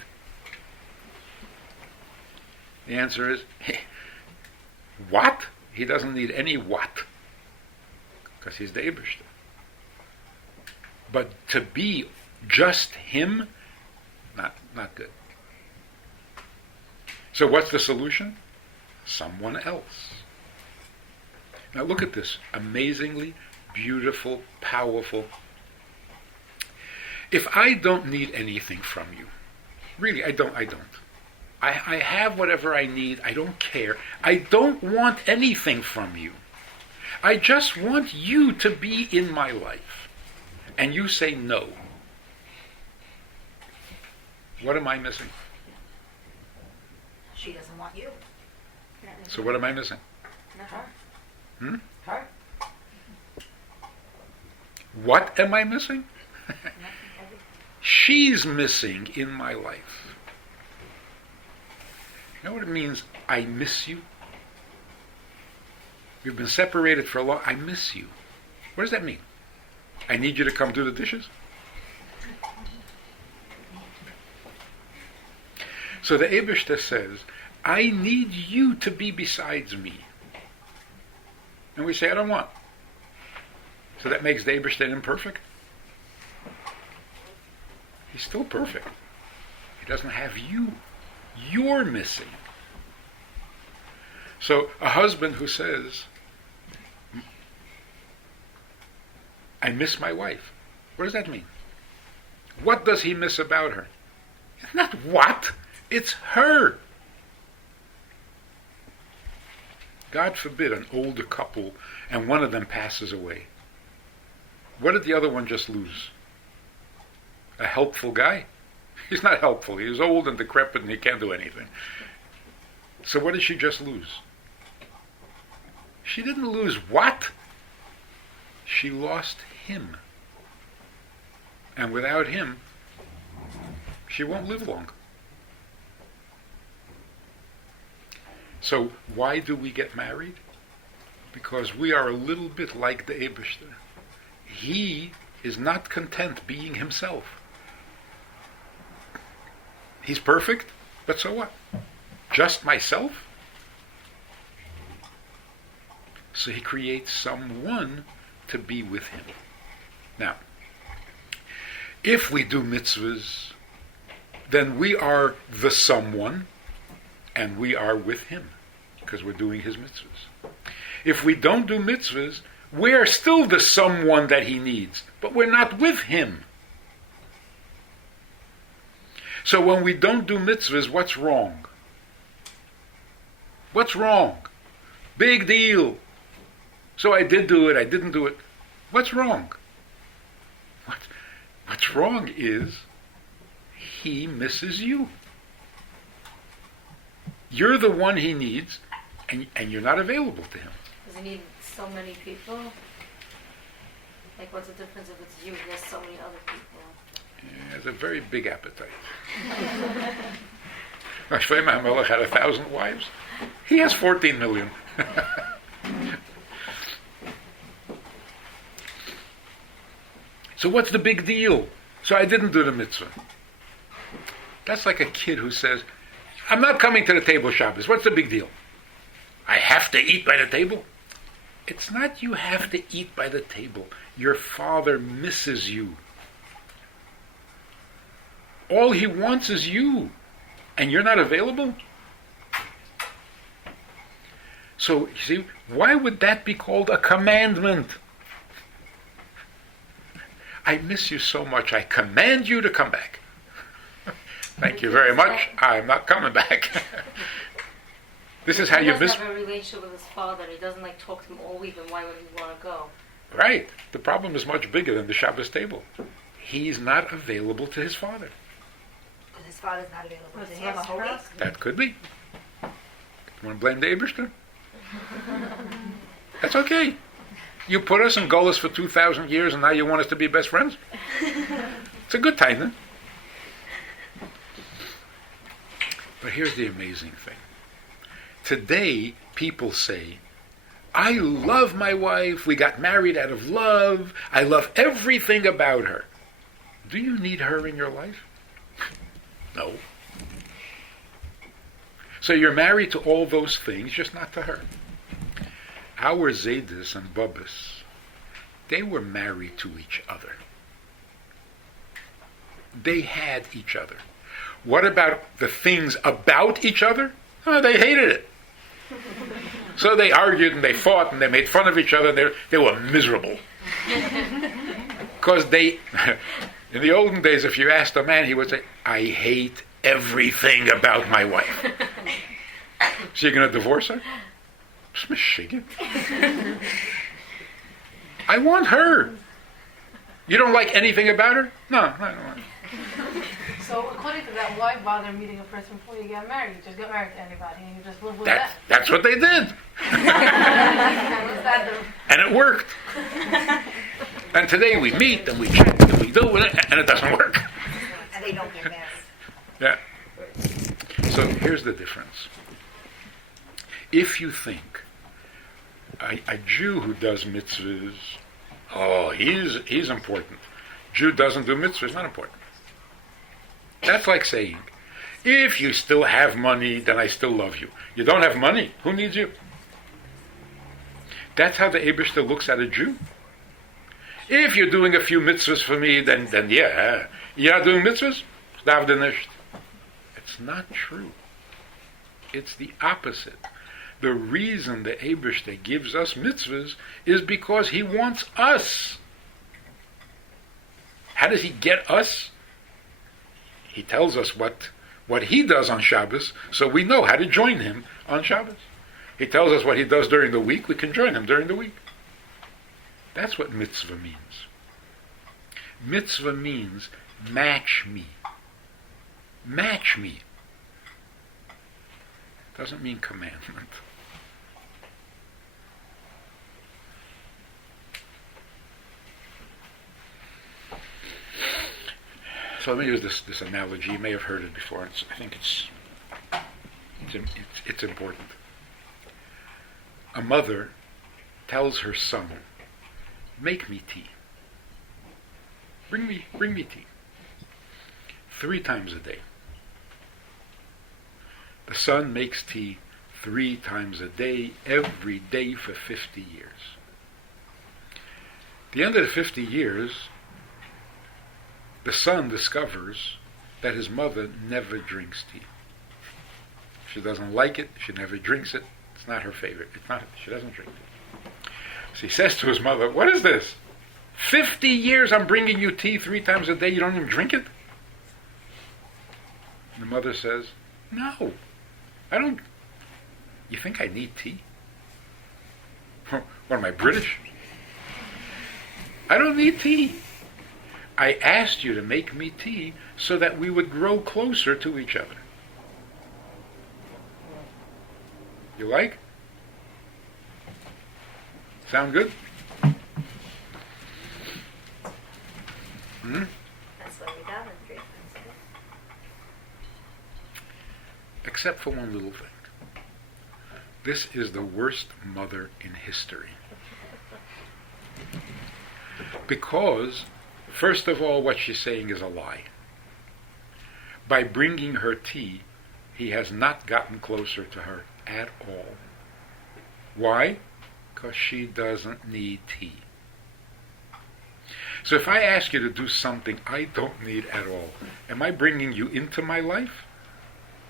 The answer is, what? He doesn't need any what. Because he's the Eibishter. But to be just him, not good. So what's the solution? Someone else. Now look at this. Amazingly beautiful, powerful. If I don't need anything from you, really, I don't. I have whatever I need. I don't care. I don't want anything from you. I just want you to be in my life. And you say no. What am I missing? She doesn't want you. So what am I missing? Not her. Hmm? Her. What am I missing? She's missing in my life. You know what it means? I miss you. We've been separated for a long. I miss you. What does that mean? I need you to come do the dishes? So the Eibishter says, I need you to be besides me. And we say, I don't want. So that makes the Eibishter imperfect? He's still perfect. He doesn't have you. You're missing. So a husband who says, I miss my wife. What does that mean? What does he miss about her? It's not what, it's her. God forbid an older couple and one of them passes away. What did the other one just lose? A helpful guy? He's not helpful. He's old and decrepit and he can't do anything. So what did she just lose? She didn't lose what? She lost him. And without him, she won't live long. So why do we get married? Because we are a little bit like the Eibishter. He is not content being himself. He's perfect, but so what? Just myself? So he creates someone to be with him. Now, if we do mitzvahs, then we are the someone, and we are with him, because we're doing his mitzvahs. If we don't do mitzvahs, we're still the someone that he needs, but we're not with him. So when we don't do mitzvahs, what's wrong? What's wrong? Big deal. So I did do it, I didn't do it. What's wrong? What's wrong is he misses you. You're the one he needs, and you're not available to him. Does he need so many people? Like, what's the difference if it's you? He has so many other people. He has a very big appetite. Shlomo HaMelech had 1,000 wives. He has 14 million. So what's the big deal? So I didn't do the mitzvah. That's like a kid who says, I'm not coming to the table Shabbos. What's the big deal? I have to eat by the table? It's not you have to eat by the table. Your father misses you. All he wants is you. And you're not available? So, you see, why would that be called a commandment? I miss you so much, I command you to come back. Thank you very much. I'm not coming back. This is how you He miss. doesn't have a relationship with his father. He doesn't talk to him all week, and why would he want to go? Right. The problem is much bigger than the Shabbos table. He's not available to his father. Because his father's not available Was to he him a a whole week. spouse? That could be. You want to blame the Eibishter? That's okay. You put us in Golas for 2,000 years and now you want us to be best friends? It's a good time, then. But here's the amazing thing. Today, people say, I love my wife, we got married out of love, I love everything about her. Do you need her in your life? No. So you're married to all those things, just not to her. Our Zaydis and Bubbas, they were married to each other. They had each other. What about the things about each other? Oh, they hated it. So they argued and they fought and they made fun of each other. They were miserable. Because in the olden days, if you asked a man, he would say, I hate everything about my wife. So you're going to divorce her? Michigan. I want her. You don't like anything about her? No, I don't want her. So according to that, why bother meeting a person before you get married? You just get married to anybody and you just live with that. That's what they did. Was that And it worked. And today we meet and we chat and we do it and it doesn't work. And they don't get married. Yeah. So here's the difference. If you think a Jew who does mitzvahs, oh, he's important. Jew doesn't do mitzvahs, not important. That's like saying, if you still have money, then I still love you. You don't have money, who needs you? That's how the Eibishter looks at a Jew. If you're doing a few mitzvahs for me, then yeah. You're not doing mitzvahs? Davde nicht. It's not true. It's the opposite. The reason the Eibishter gives us mitzvahs is because he wants us. How does he get us? He tells us what he does on Shabbos, so we know how to join him on Shabbos. He tells us what he does during the week, we can join him during the week. That's what mitzvah means. Mitzvah means match me. Match me. Doesn't mean commandment. So let me use this analogy. You may have heard it before. I think it's important. A mother tells her son, make me tea. Bring me tea. 3 times a day. The son makes tea 3 times a day, every day for 50 years. At the end of the 50 years, the son discovers that his mother never drinks tea. She doesn't like it. She never drinks it. It's not her favorite. She doesn't drink it. So he says to his mother, what is this? 50 years I'm bringing you tea 3 times a day. You don't even drink it? And the mother says, no, I don't. You think I need tea? What am I, British? I don't need tea. I asked you to make me tea so that we would grow closer to each other. You like? Sound good? That's why we got him 3 times a day. Except for one little thing. This is the worst mother in history. Because, first of all, what she's saying is a lie. By bringing her tea, he has not gotten closer to her at all. Why? Because she doesn't need tea. So if I ask you to do something I don't need at all, am I bringing you into my life?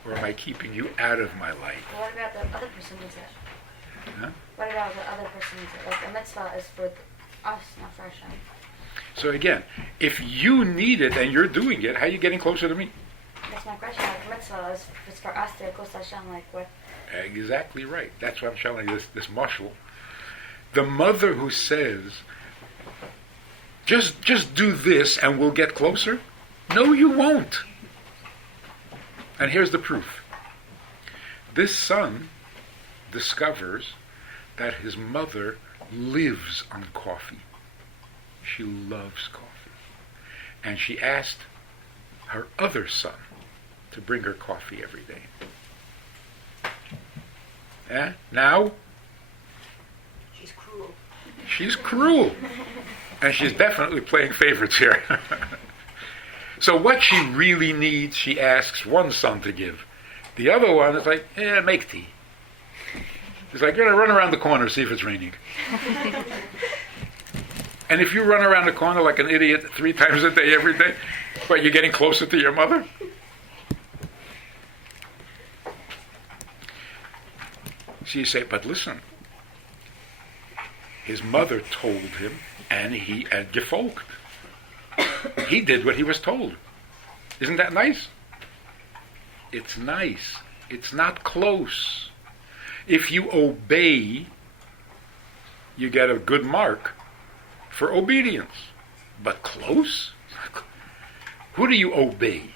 Or am I keeping you out of my life? Well, what about the other person needs it? Huh? What about the other person needs it? Like the mitzvah is for us, not for Hashem. So again, if you need it and you're doing it, how are you getting closer to me? That's my question. Like mitzvah is it's for us to get close to Hashem. Like what? Exactly right. That's what I'm showing you this mashal. The mother who says, just do this and we'll get closer. No, you won't. And here's the proof. This son discovers that his mother lives on coffee. She loves coffee. And she asked her other son to bring her coffee every day. Now, She's cruel. she's cruel. And she's definitely playing favorites here. So what she really needs, she asks one son to give. The other one is like, make tea. It's like, you're going to run around the corner, see if it's raining. And if you run around the corner like an idiot 3 times a day, every day, what, you're getting closer to your mother? So you say, but listen, his mother told him, and he gefolgt. He did what he was told. Isn't that nice? It's nice. It's not close. If you obey, you get a good mark for obedience. But close? Who do you obey?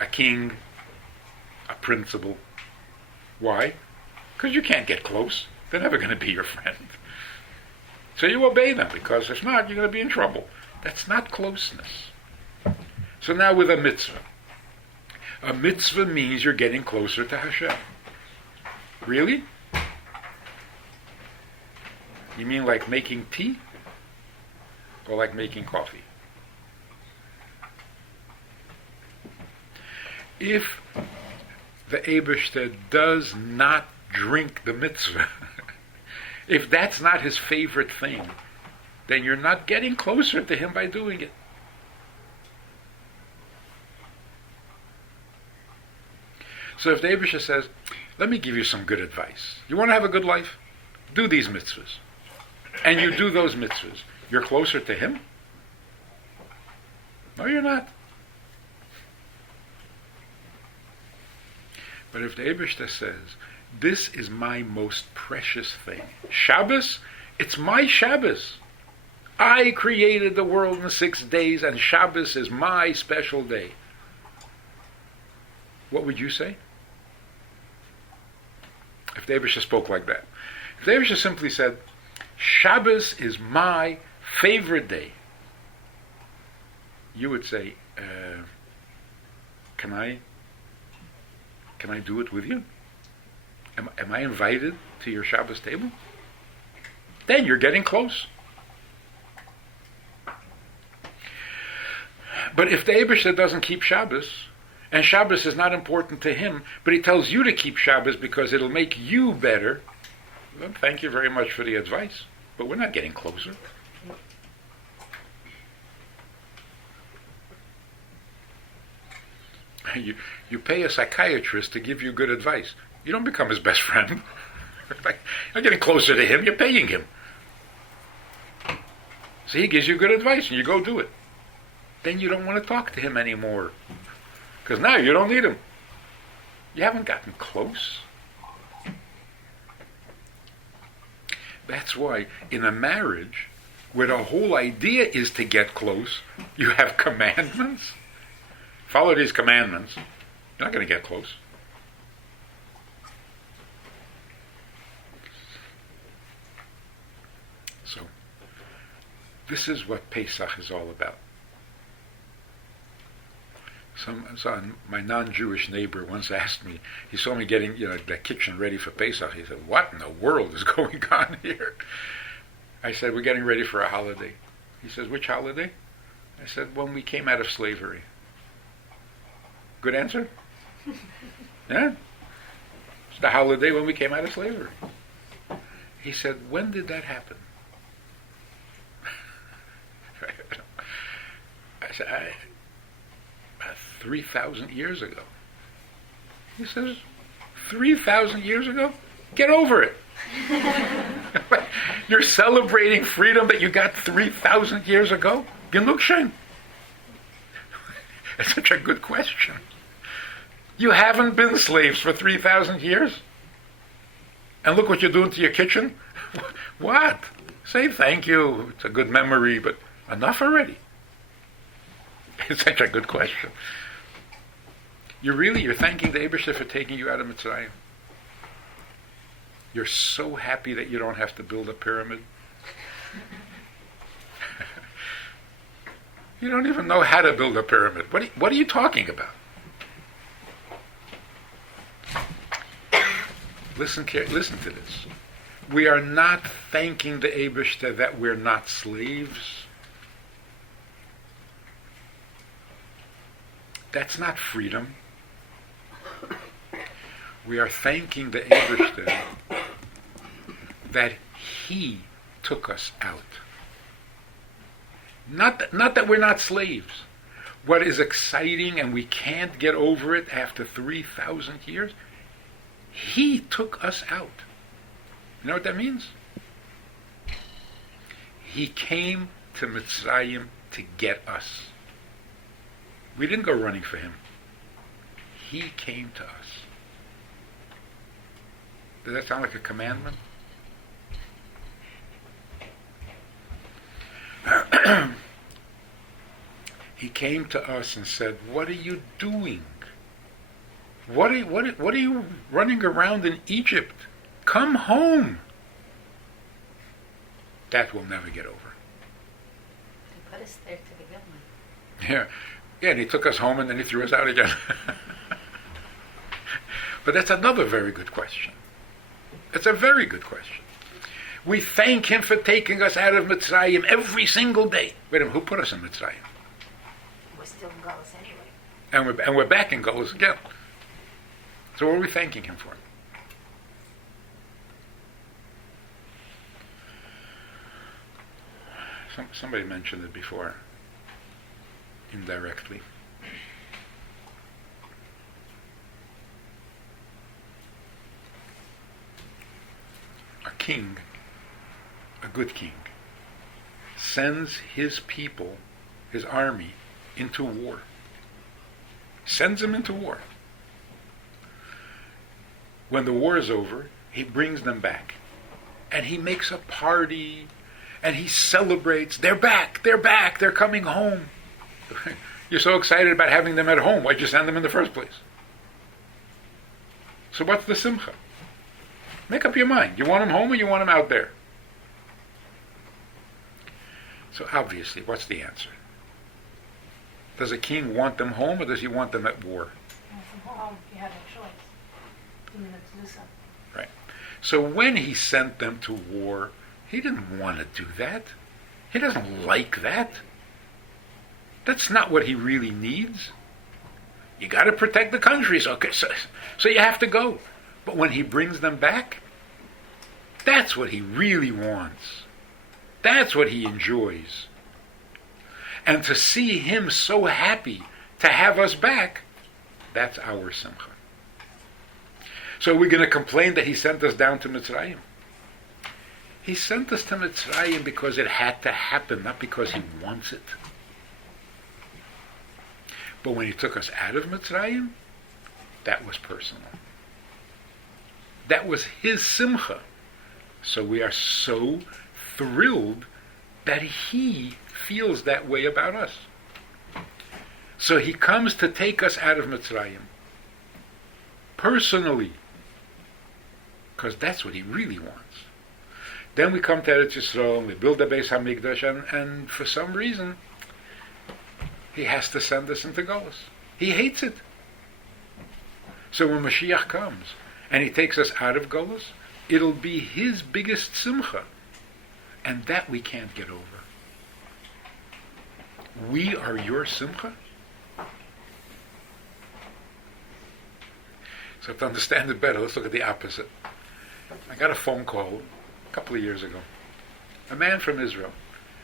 A king? A principal? Why? Because you can't get close. They're never going to be your friend. So you obey them, because if not, you're going to be in trouble. That's not closeness. So now with a mitzvah. A mitzvah means you're getting closer to Hashem. Really? You mean like making tea? Or like making coffee? If the Eibishter does not drink the mitzvah, if that's not his favorite thing, then you're not getting closer to him by doing it. So if the Eibishter says, let me give you some good advice. You want to have a good life? Do these mitzvahs. And you do those mitzvahs. You're closer to him? No, you're not. But if the Eibishter says, this is my most precious thing. Shabbos, it's my Shabbos. I created the world in 6 days, and Shabbos is my special day. What would you say? If the Eibishter spoke like that. If the Eibishter simply said, Shabbos is my favorite day, you would say, can I do it with you? Am I invited to your Shabbos table? Then you're getting close. But if the Eibishter doesn't keep Shabbos, and Shabbos is not important to him, but he tells you to keep Shabbos because it'll make you better, well, thank you very much for the advice, but we're not getting closer. You pay a psychiatrist to give you good advice. You don't become his best friend. You're getting closer to him, you're paying him. So he gives you good advice and you go do it. Then you don't want to talk to him anymore. Because now you don't need him. You haven't gotten close. That's why in a marriage, where the whole idea is to get close, you have commandments. Follow these commandments. You're not going to get close. So, this is what Pesach is all about. My non-Jewish neighbor once asked me, he saw me getting the kitchen ready for Pesach. He said, what in the world is going on here? I said, we're getting ready for a holiday. He says, which holiday? I said, when we came out of slavery. Good answer? Yeah? It's the holiday when we came out of slavery. He said, when did that happen? I said, 3,000 years ago. He says, 3,000 years ago? Get over it. You're celebrating freedom that you got 3,000 years ago? Genugschein. That's such a good question. You haven't been slaves for 3,000 years? And look what you're doing to your kitchen? What? Say thank you. It's a good memory, but enough already. It's such a good question. You're thanking the Eibishter for taking you out of Mitzrayim. You're so happy that you don't have to build a pyramid. You don't even know how to build a pyramid. What are you talking about? Listen to this. We are not thanking the Eibishter that we're not slaves. That's not freedom. We are thanking the Eibishter that He took us out. Not that we're not slaves. What is exciting and we can't get over it after 3,000 years, He took us out. You know what that means? He came to Mitzrayim to get us. We didn't go running for Him. He came to us. Does that sound like a commandment? He came to us and said, "What are you doing? What are you running around in Egypt? Come home." That will never get over. He put us there to begin with. Yeah, and He took us home and then He threw us out again. But that's another very good question. It's a very good question. We thank Him for taking us out of Mitzrayim every single day. Wait a minute, who put us in Mitzrayim? We're still in Galus anyway. And we're back in Galus again. So what are we thanking Him for? Somebody mentioned it before, indirectly. A king, a good king, sends his people, his army, into war. Sends them into war. When the war is over, he brings them back. And he makes a party, and he celebrates. They're back, they're coming home. You're so excited about having them at home. Why'd you send them in the first place? So what's the simcha? Make up your mind. You want them home or you want them out there? So obviously, what's the answer? Does a king want them home or does he want them at war? From home, you had no choice. You needed to do something. Right. So when he sent them to war, he didn't want to do that. He doesn't like that. That's not what he really needs. You got to protect the country, so you have to go. But when he brings them back, that's what he really wants. That's what he enjoys. And to see him so happy to have us back, that's our simcha. So we're going to complain that he sent us down to Mitzrayim. He sent us to Mitzrayim because it had to happen, not because he wants it. But when he took us out of Mitzrayim, that was personal. That was his simcha. So we are so thrilled that he feels that way about us. So he comes to take us out of Mitzrayim. Personally. Because that's what he really wants. Then we come to Eretz Yisrael and we build the Beis HaMikdash and for some reason he has to send us into Golus. He hates it. So when Mashiach comes and he takes us out of Golus, it'll be his biggest simcha. And that we can't get over. We are your simcha? So to understand it better, let's look at the opposite. I got a phone call a couple of years ago. A man from Israel.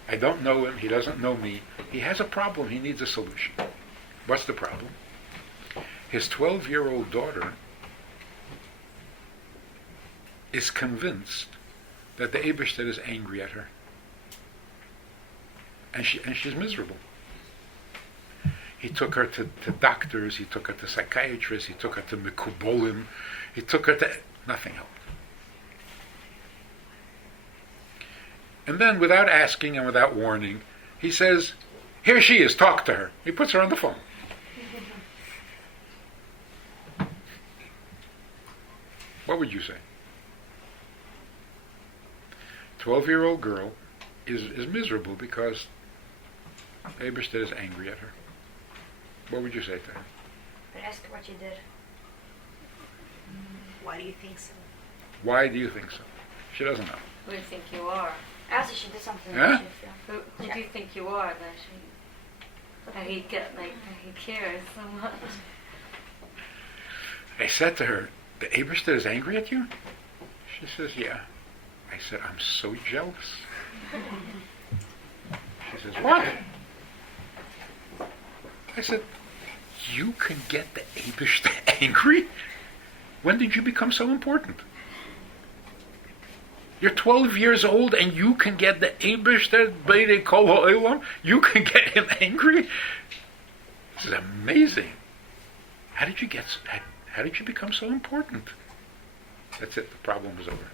I don't know him, he doesn't know me. He has a problem, he needs a solution. What's the problem? His 12-year-old daughter is convinced that the Eibishter is angry at her. And she's miserable. He took her to doctors, he took her to psychiatrists, he took her to Mekubolim, he took her to... nothing helped. And then, without asking and without warning, he says, here she is, talk to her. He puts her on the phone. What would you say? 12-year-old girl is miserable because Eibishter is angry at her. What would you say to her? But ask her what you did. Why do you think so? Why do you think so? She doesn't know. Who do you think you are? Ask if she did something Huh? that she feel. Who do you think you are that he cares so much? I said to her, the Eibishter is angry at you? She says, yeah. I said, I'm so jealous. She says, what? I said, you can get the Eibishter angry? When did you become so important? You're 12 years old and you can get the Eibishter Beidei Kol Ha'olam? You can get him angry? This is amazing. How did you become so important? That's it, the problem was over.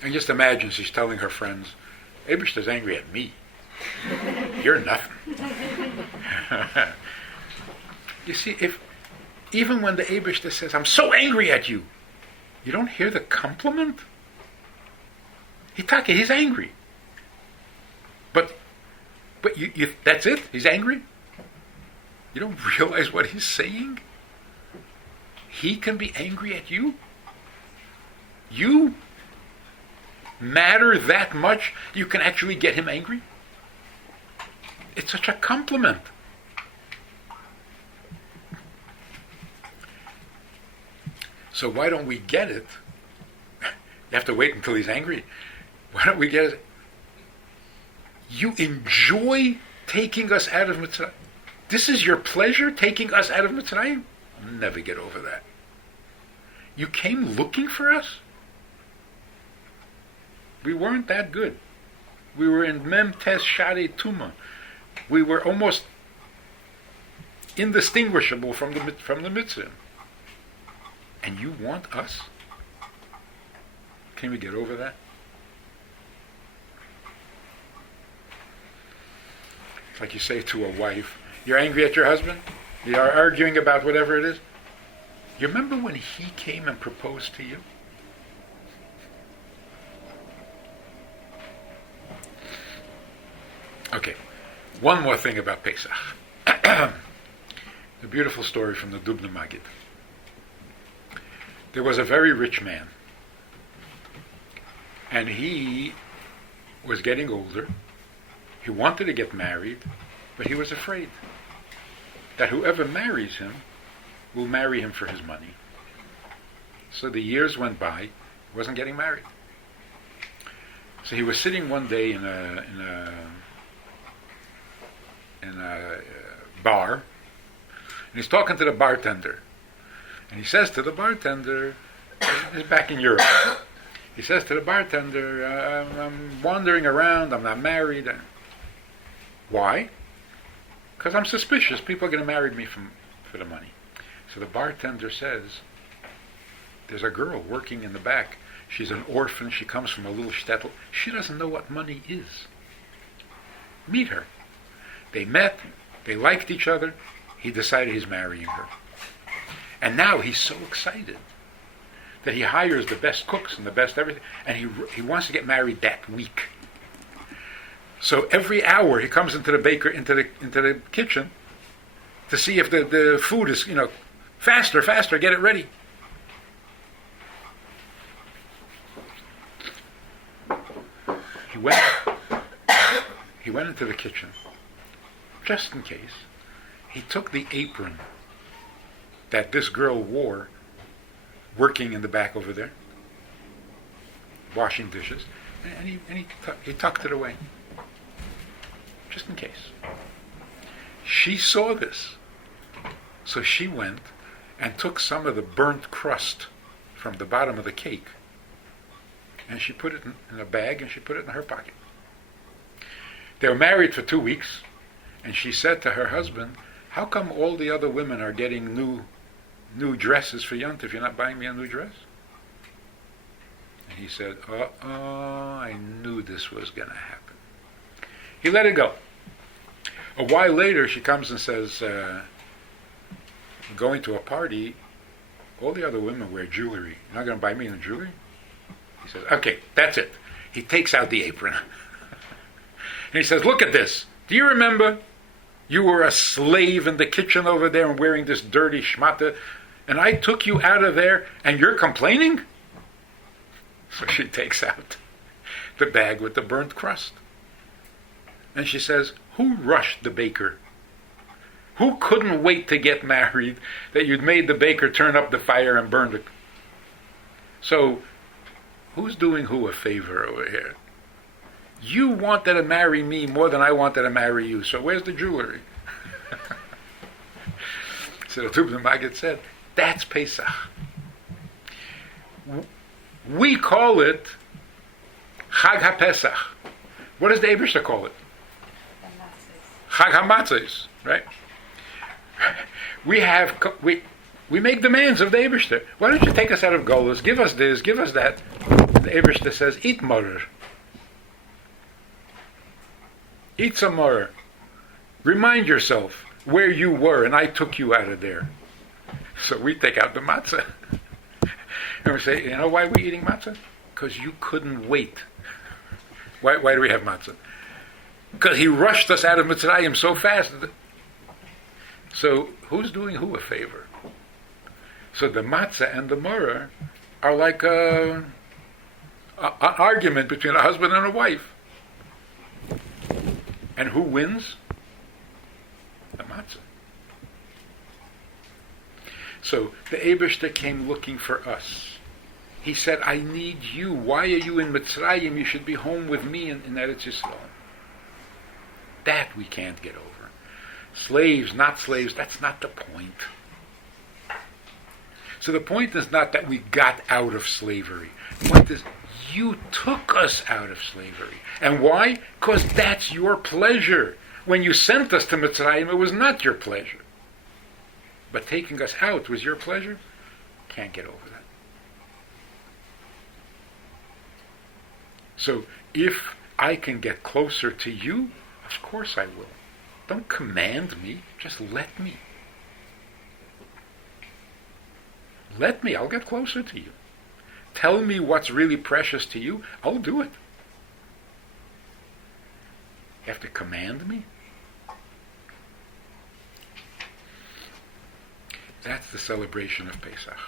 And just imagine she's telling her friends, Eibishter's angry at me. You're nothing. You see, even when the Eibishter says, I'm so angry at you, you don't hear the compliment? He's angry. But you that's it? He's angry? You don't realize what he's saying? He can be angry at you? You matter that much you can actually get him angry? It's such a compliment. So why don't we get it? You have to wait until he's angry. Why don't we get it? You enjoy taking us out of Mitzrayim. This is your pleasure, taking us out of Mitzrayim? I'll never get over that. You came looking for us? We weren't that good. We were in Mem Tes Shari Tuma. We were almost indistinguishable from the Mitzrayim. And you want us? Can we get over that? It's like you say to a wife, you're angry at your husband? You are arguing about whatever it is? You remember when he came and proposed to you? Okay, one more thing about Pesach. The beautiful story from the Dubna Magid. There was a very rich man, and he was getting older. He wanted to get married, but he was afraid that whoever marries him will marry him for his money. So the years went by, he wasn't getting married. So he was sitting one day in a bar, and he's talking to the bartender. And he says to the bartender, he's back in Europe, he says to the bartender, I'm wandering around, I'm not married. Why? Because I'm suspicious. People are going to marry me for the money. So the bartender says, there's a girl working in the back. She's an orphan. She comes from a little shtetl. She doesn't know what money is. Meet her. They met. They liked each other. He decided he's marrying her. And now he's so excited that he hires the best cooks and the best everything. And he wants to get married that week. So every hour he comes into the kitchen to see if the food is, faster, get it ready. He went into the kitchen, just in case. He took the apron that this girl wore, working in the back over there, washing dishes, and he tucked it away. Just in case. She saw this. So she went and took some of the burnt crust from the bottom of the cake, and she put it in a bag, and she put it in her pocket. They were married for 2 weeks, and she said to her husband, how come all the other women are getting new dresses for Yontif? You're not buying me a new dress? And he said, I knew this was going to happen. He let it go. A while later, she comes and says, going to a party, all the other women wear jewelry. You're not going to buy me any jewelry? He says, okay, that's it. He takes out the apron. And he says, look at this. Do you remember you were a slave in the kitchen over there and wearing this dirty shmata, and I took you out of there and you're complaining? So she takes out the bag with the burnt crust. And she says, who rushed the baker? Who couldn't wait to get married that you'd made the baker turn up the fire and burn it? So, who's doing who a favor over here? You wanted to marry me more than I wanted to marry you, so where's the jewelry? So the Tubal Maggid said, that's Pesach. We call it Chag HaPesach. What does the Eibishter call it? Chag HaMatzahs, right? We make demands of the Eibishter. Why don't you take us out of Golus? Give us this, give us that. The Eibishter says, eat morer. Eat some more. Remind yourself where you were, and I took you out of there. So we take out the matzah. And we say, you know why we're eating matzah? Because you couldn't wait. Why do we have matzah? Because he rushed us out of Mitzrayim so fast. So who's doing who a favor? So the matzah and the maror are like an argument between a husband and a wife. And who wins? The matzah. So the Eibishter came looking for us. He said, I need you. Why are you in Mitzrayim? You should be home with me in Eretz Yisrael. That we can't get over. Slaves, not slaves, that's not the point. So the point is not that we got out of slavery. The point is, you took us out of slavery. And why? Because that's your pleasure. When you sent us to Mitzrayim, it was not your pleasure. But taking us out was your pleasure? Can't get over that. So if I can get closer to you, of course I will. Don't command me, just let me. Let me, I'll get closer to you. Tell me what's really precious to you, I'll do it. You have to command me? That's the celebration of Pesach.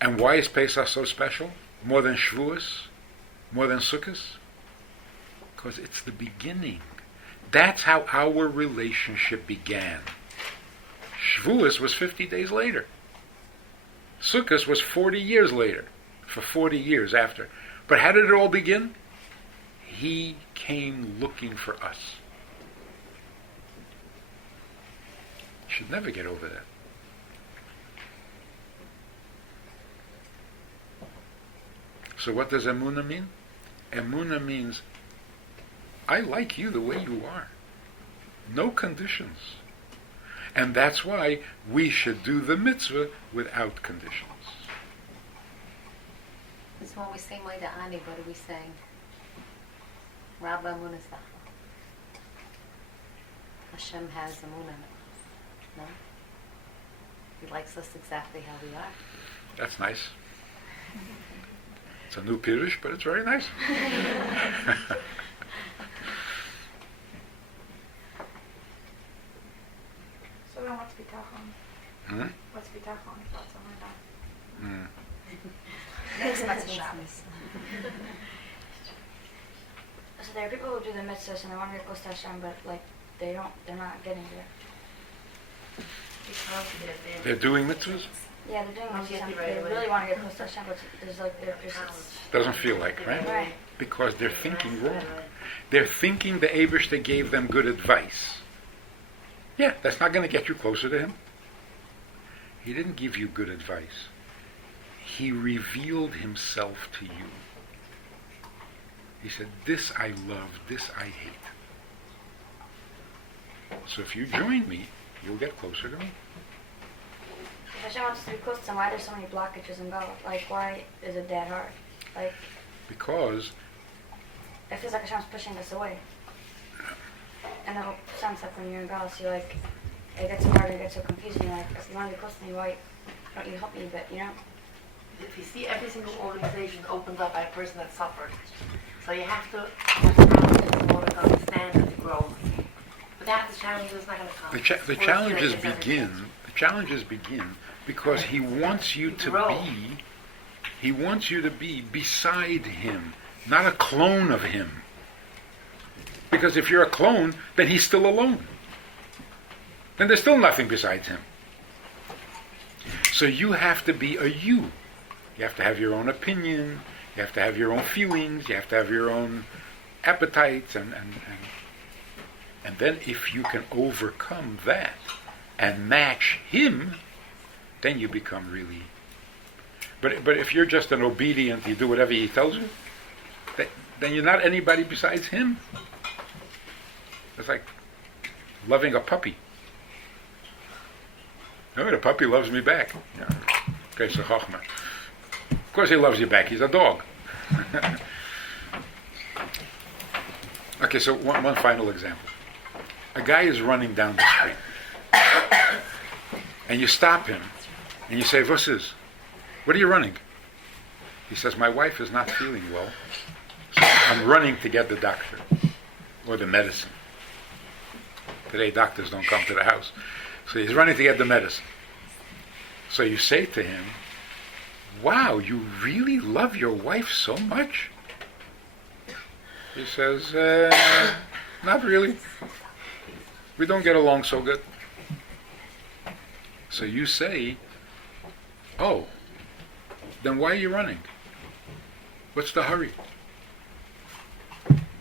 And why is Pesach so special? More than Shavuos? More than Sukkot? Because it's the beginning. That's how our relationship began. Shavuos was 50 days later. Sukkot was 40 years later. For 40 years after. But how did it all begin? He came looking for us. You should never get over that. So what does Emunah mean? Emunah means, I like you the way you are. No conditions. And that's why we should do the mitzvah without conditions. This one we sing like the Ani, what do we sing? Rabba Emunah. Hashem has Emunah. No? He likes us exactly how we are. That's nice. It's a new Pirush, but it's very nice. So then what's bitachon? What's bitachon? What's on my back? So there are people who do the mitzvahs and they want to get close to Hashem, but like they're not getting there. They're doing mitzvahs? Yeah, they're doing I'll mitzvahs. get you And right they away. really want to get close to Hashem, but there's like there's Doesn't feel like, right? right. Because they're thinking wrong. They're thinking the Eibishter gave them good advice. Yeah, that's not going to get you closer to him. He didn't give you good advice. He revealed himself to you. He said, this I love, this I hate. So if you join me, you'll get closer to me. If Hashem wants to be close to him, why are there so many blockages in God? Like, why is it that hard? Like, Because it feels like Hashem's pushing us away. In a sense, like when you're in God, so you're like, it gets harder, it gets so confusing. You're like, if you want to be close to me, why don't you help me? But you know, If you see, every single organization opens up by a person that suffered. So you have to have challenges in order to understand and to grow. Without the challenges, it's not going to come. the challenges begin because he wants you to Grow. be beside him, not a clone of him. Because if you're a clone, then he's still alone. Then there's still nothing besides him. So you have to be a you. You have to have your own opinion. You have to have your own feelings. You have to have your own appetites. And then if you can overcome that and match him, then you become really... But if you're just an obedient, you do whatever he tells you, then you're not anybody besides him. It's like loving a puppy. No, the puppy loves me back. Yeah. Okay, so Chachma. Of course he loves you back. He's a dog. Okay, so one final example. A guy is running down the street. And you stop him. And you say, "What is? What are you running?" He says, "My wife is not feeling well. So I'm running to get the doctor. Or the medicine." Today doctors don't come to the house. So he's running to get the medicine. So you say to him, "Wow, you really love your wife so much?" He says, "Not really. We don't get along so good." So you say, "Oh, then why are you running? What's the hurry?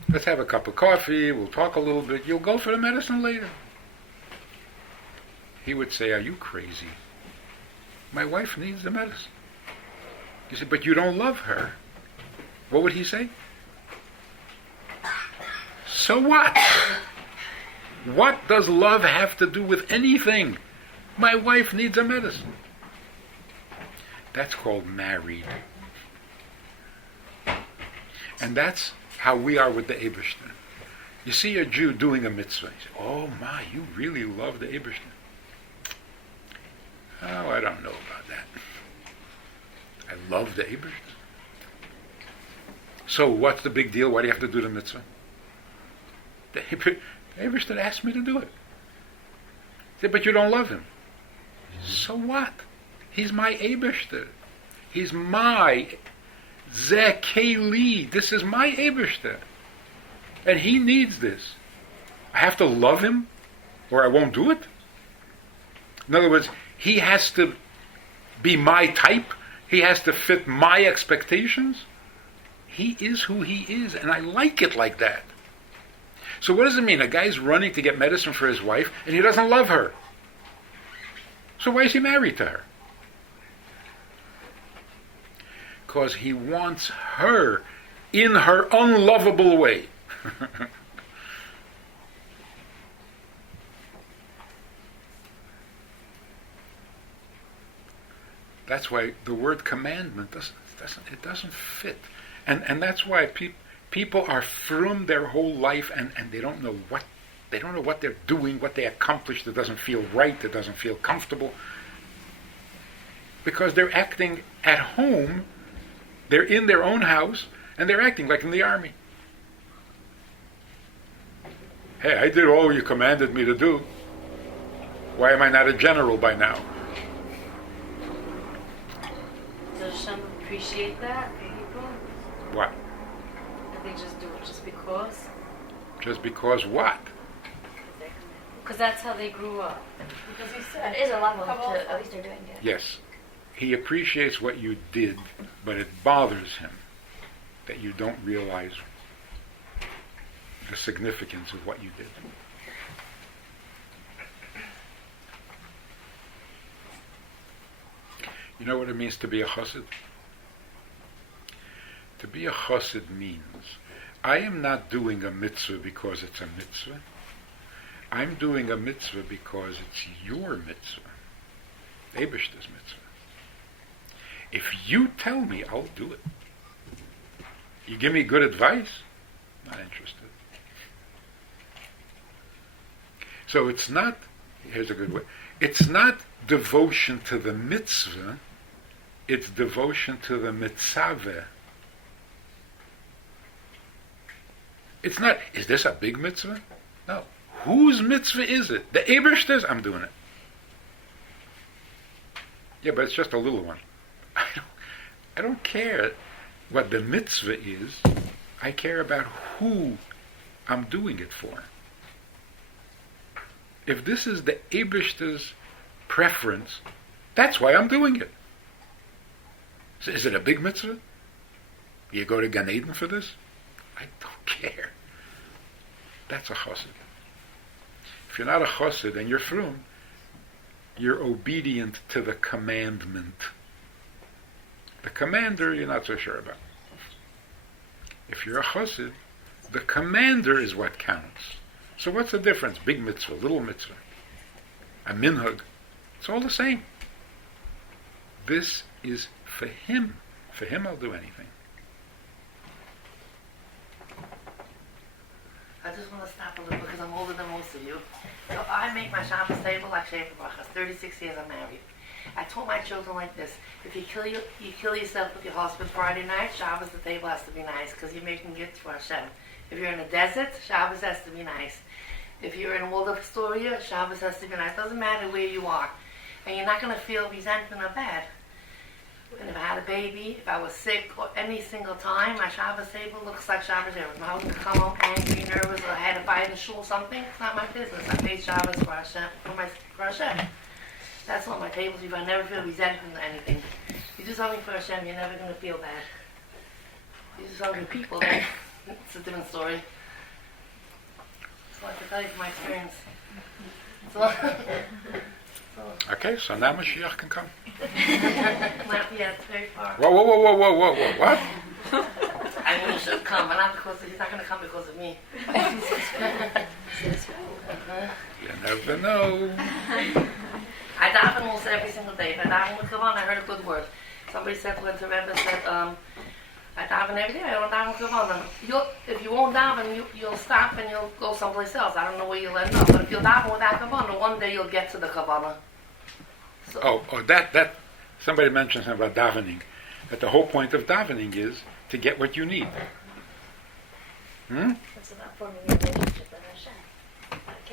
Let's have a cup of coffee, we'll talk a little bit, you'll go for the medicine later." He would say, "Are you crazy? My wife needs the medicine." You say, "But you don't love her." What would he say? So what? What does love have to do with anything? My wife needs a medicine. That's called married. And that's how we are with the Eibishter. You see a Jew doing a mitzvah. You say, "Oh my, you really love the Eibishter." Oh, I don't know about that. I love the Eibishter. So what's the big deal? Why do you have to do the mitzvah? The Eibishter asked me to do it. I said, "But you don't love him." So what? He's my Eibishter. He's my Zekeli. This is my Eibishter. And he needs this. I have to love him or I won't do it? In other words, he has to be my type. He has to fit my expectations. He is who he is, and I like it like that. So what does it mean? A guy's running to get medicine for his wife, and he doesn't love her. So why is he married to her? Because he wants her in her unlovable way. That's why the word commandment doesn't fit. And that's why people are frum their whole life and they don't know what they're doing, what they accomplished. It doesn't feel right, it doesn't feel comfortable. Because they're acting at home, they're in their own house, and they're acting like in the army. Hey, I did all you commanded me to do. Why am I not a general by now? Does Hashem appreciate that in people? What? That they just do it just because? Just because what? Because that's how they grew up. Because he but said, it is a level Chabad. to, at least they're doing it. Yes. He appreciates what you did, but it bothers him that you don't realize the significance of what you did. You know what it means to be a chassid? To be a chassid means I am not doing a mitzvah because it's a mitzvah. I'm doing a mitzvah because it's your mitzvah. Eibishter's mitzvah. If you tell me, I'll do it. You give me good advice, not interested. So it's not, here's a good way, it's not devotion to the mitzvah, it's devotion to the mitzvah. It's not, is this a big mitzvah? No. Whose mitzvah is it? The Eibishter's? I'm doing it. Yeah, but it's just a little one. I don't care what the mitzvah is. I care about who I'm doing it for. If this is the Eibishter's preference, that's why I'm doing it. So is it a big mitzvah? You go to Gan Eden for this? I don't care. That's a chassid. If you're not a chassid and you're frum, you're obedient to the commandment. The commander you're not so sure about. If you're a chassid, the commander is what counts. So what's the difference? Big mitzvah, little mitzvah, a minhag. It's all the same. This is for him. For him I'll do anything. I just want to stop a little because I'm older than most of you. So I make my Shabbos table like Shefer Brachas. 36 years I'm married. I told my children like this: if you kill yourself with your husband Friday night, Shabbos the table has to be nice because you're making gifts for Hashem. If you're in a desert, Shabbos has to be nice. If you're in Waldorf Astoria, Shabbos has to be nice. Doesn't matter where you are, and you're not going to feel resentment or bad. And if I had a baby, if I was sick, or any single time, my Shabbos table looks like Shabbos table. My husband come home angry, nervous, or I had to buy in the shul something, it's not my business. I made Shabbos for Hashem, for Hashem. That's on my table. If I never feel resentment or anything. You do something for Hashem, you're never going to feel bad. You do something for people, then it's a different story. So I can tell you from my experience. Okay, so now Mashiach can come. Not yet, it's very far. Whoa, what? I mean, he should come, but not because he's not going to come because of me. You never know. I daven almost every single day. If I daven with Chabad, I heard a good word. Somebody said to Rebbe, I daven every day, I don't daven with Chabad. If you won't daven, you'll stop and you'll go someplace else. I don't know where you'll end up. But if you'll daven without Chabad, one day you'll get to the Chabad. So, that somebody mentioned something about davening. That the whole point of davening is to get what you need. It's about forming a relationship with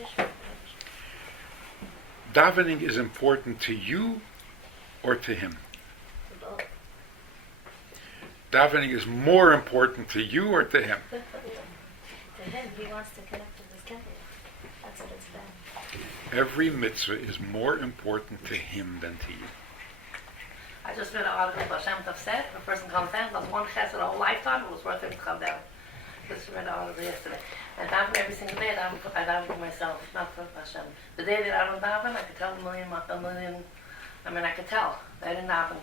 Hashem. Davening is important to you or to him? Both. Davening is more important to you or to him? To him, he wants to connect with his Kevin. That's what it's been. Every mitzvah is more important to him than to you. I just read an article about Hashem Tov said, if a person comes down, does one chesed a whole lifetime, it was worth it to come down. Just read an article yesterday. I daven every single day, I daven for myself, not for Hashem. The day that I don't daven, I could tell I could tell that I didn't daven.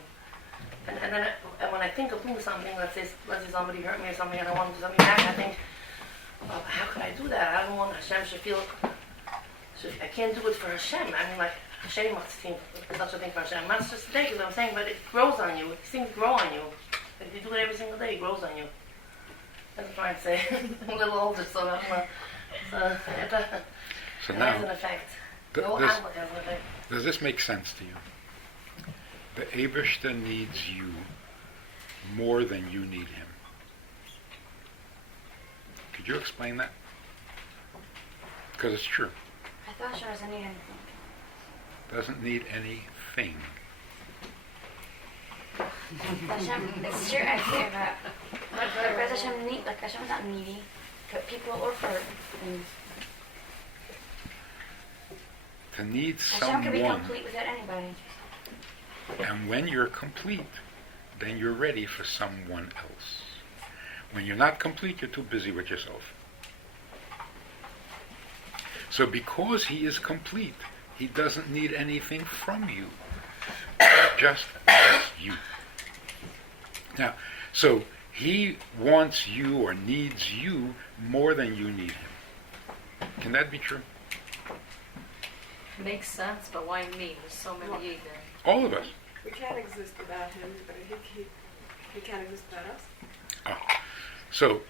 And then when I think of doing something, let's say somebody hurt me or something, and I want to do something back, I think, how could I do that? I don't want Hashem should feel, I can't do it for Hashem. I mean, like, Hashem must think such a thing for Hashem. That's just the thing, what I'm saying, but it grows on you. These things grow on you. If you do it every single day, it grows on you. That's what I'm trying to say. I'm a little older, so I'm it has an effect. Does this make sense to you? The Eibishter needs you more than you need him. Could you explain that? Because it's true. I thought Hashem doesn't need anything. Doesn't need anything. Hashem, it's true, I care about. But Hashem need, like Hashem's not needy. But people or for things. To need Hashem can be someone. complete without anybody. And when you're complete, then you're ready for someone else. When you're not complete, you're too busy with yourself. So because he is complete, he doesn't need anything from you. Just as you. Now, so he wants you or needs you more than you need him. Can that be true? Makes sense, but why me? There's so many you there. All of us. We can't exist without him, but I think he can't exist without us. Oh. So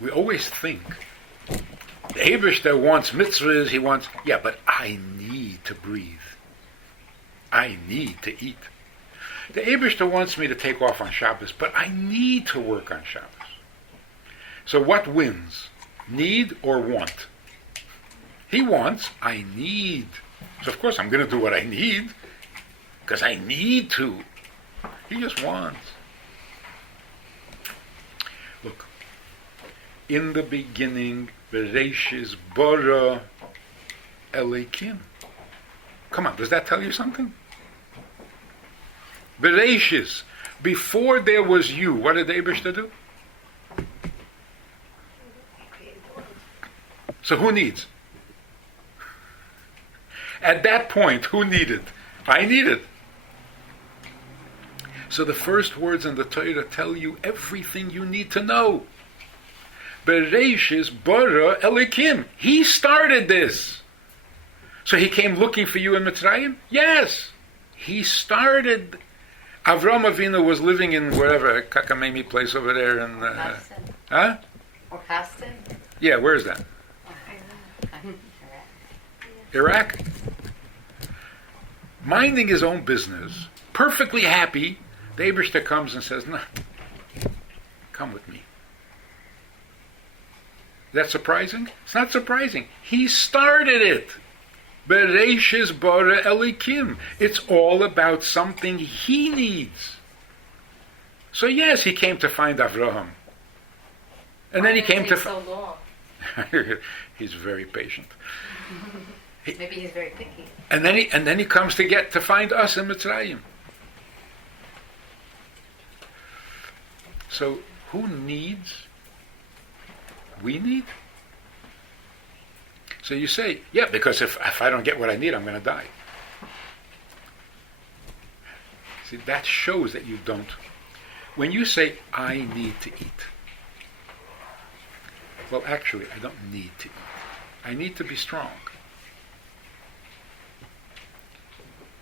we always think the Eibishter wants mitzvahs, he wants, yeah, but I need to breathe. I need to eat. The Eibishter wants me to take off on Shabbos, but I need to work on Shabbos. So what wins? Need or want? He wants, I need. So of course I'm going to do what I need, because I need to. He just wants. Look, in the beginning, Bereshis bara Elokim. Come on, does that tell you something? Bereshis, before there was you, what did the Eibishter do? So who needs? At that point, who needed? I needed. So the first words in the Torah tell you everything you need to know. Bereshis bara Elokim. He started this. So he came looking for you in Mitzrayim? Yes. He started. Avram Avinu was living in wherever, Kakamemi place over there in... Haston. Huh? Or Haston? Yeah, where is that? Iraq? Minding his own business, perfectly happy, the Eibishter comes and says, no, come with me. Is that surprising? It's not surprising. He started it. Bereshis bara Elokim. It's all about something he needs. So yes, he came to find Avraham. And then he came to... so long. He's very patient. Maybe he's very picky. And then he comes to find us in Mitzrayim. So who needs? We need. So you say, yeah, because if I don't get what I need, I'm going to die. See, that shows that you don't. When you say, I need to eat, well, actually, I don't need to eat. I need to be strong.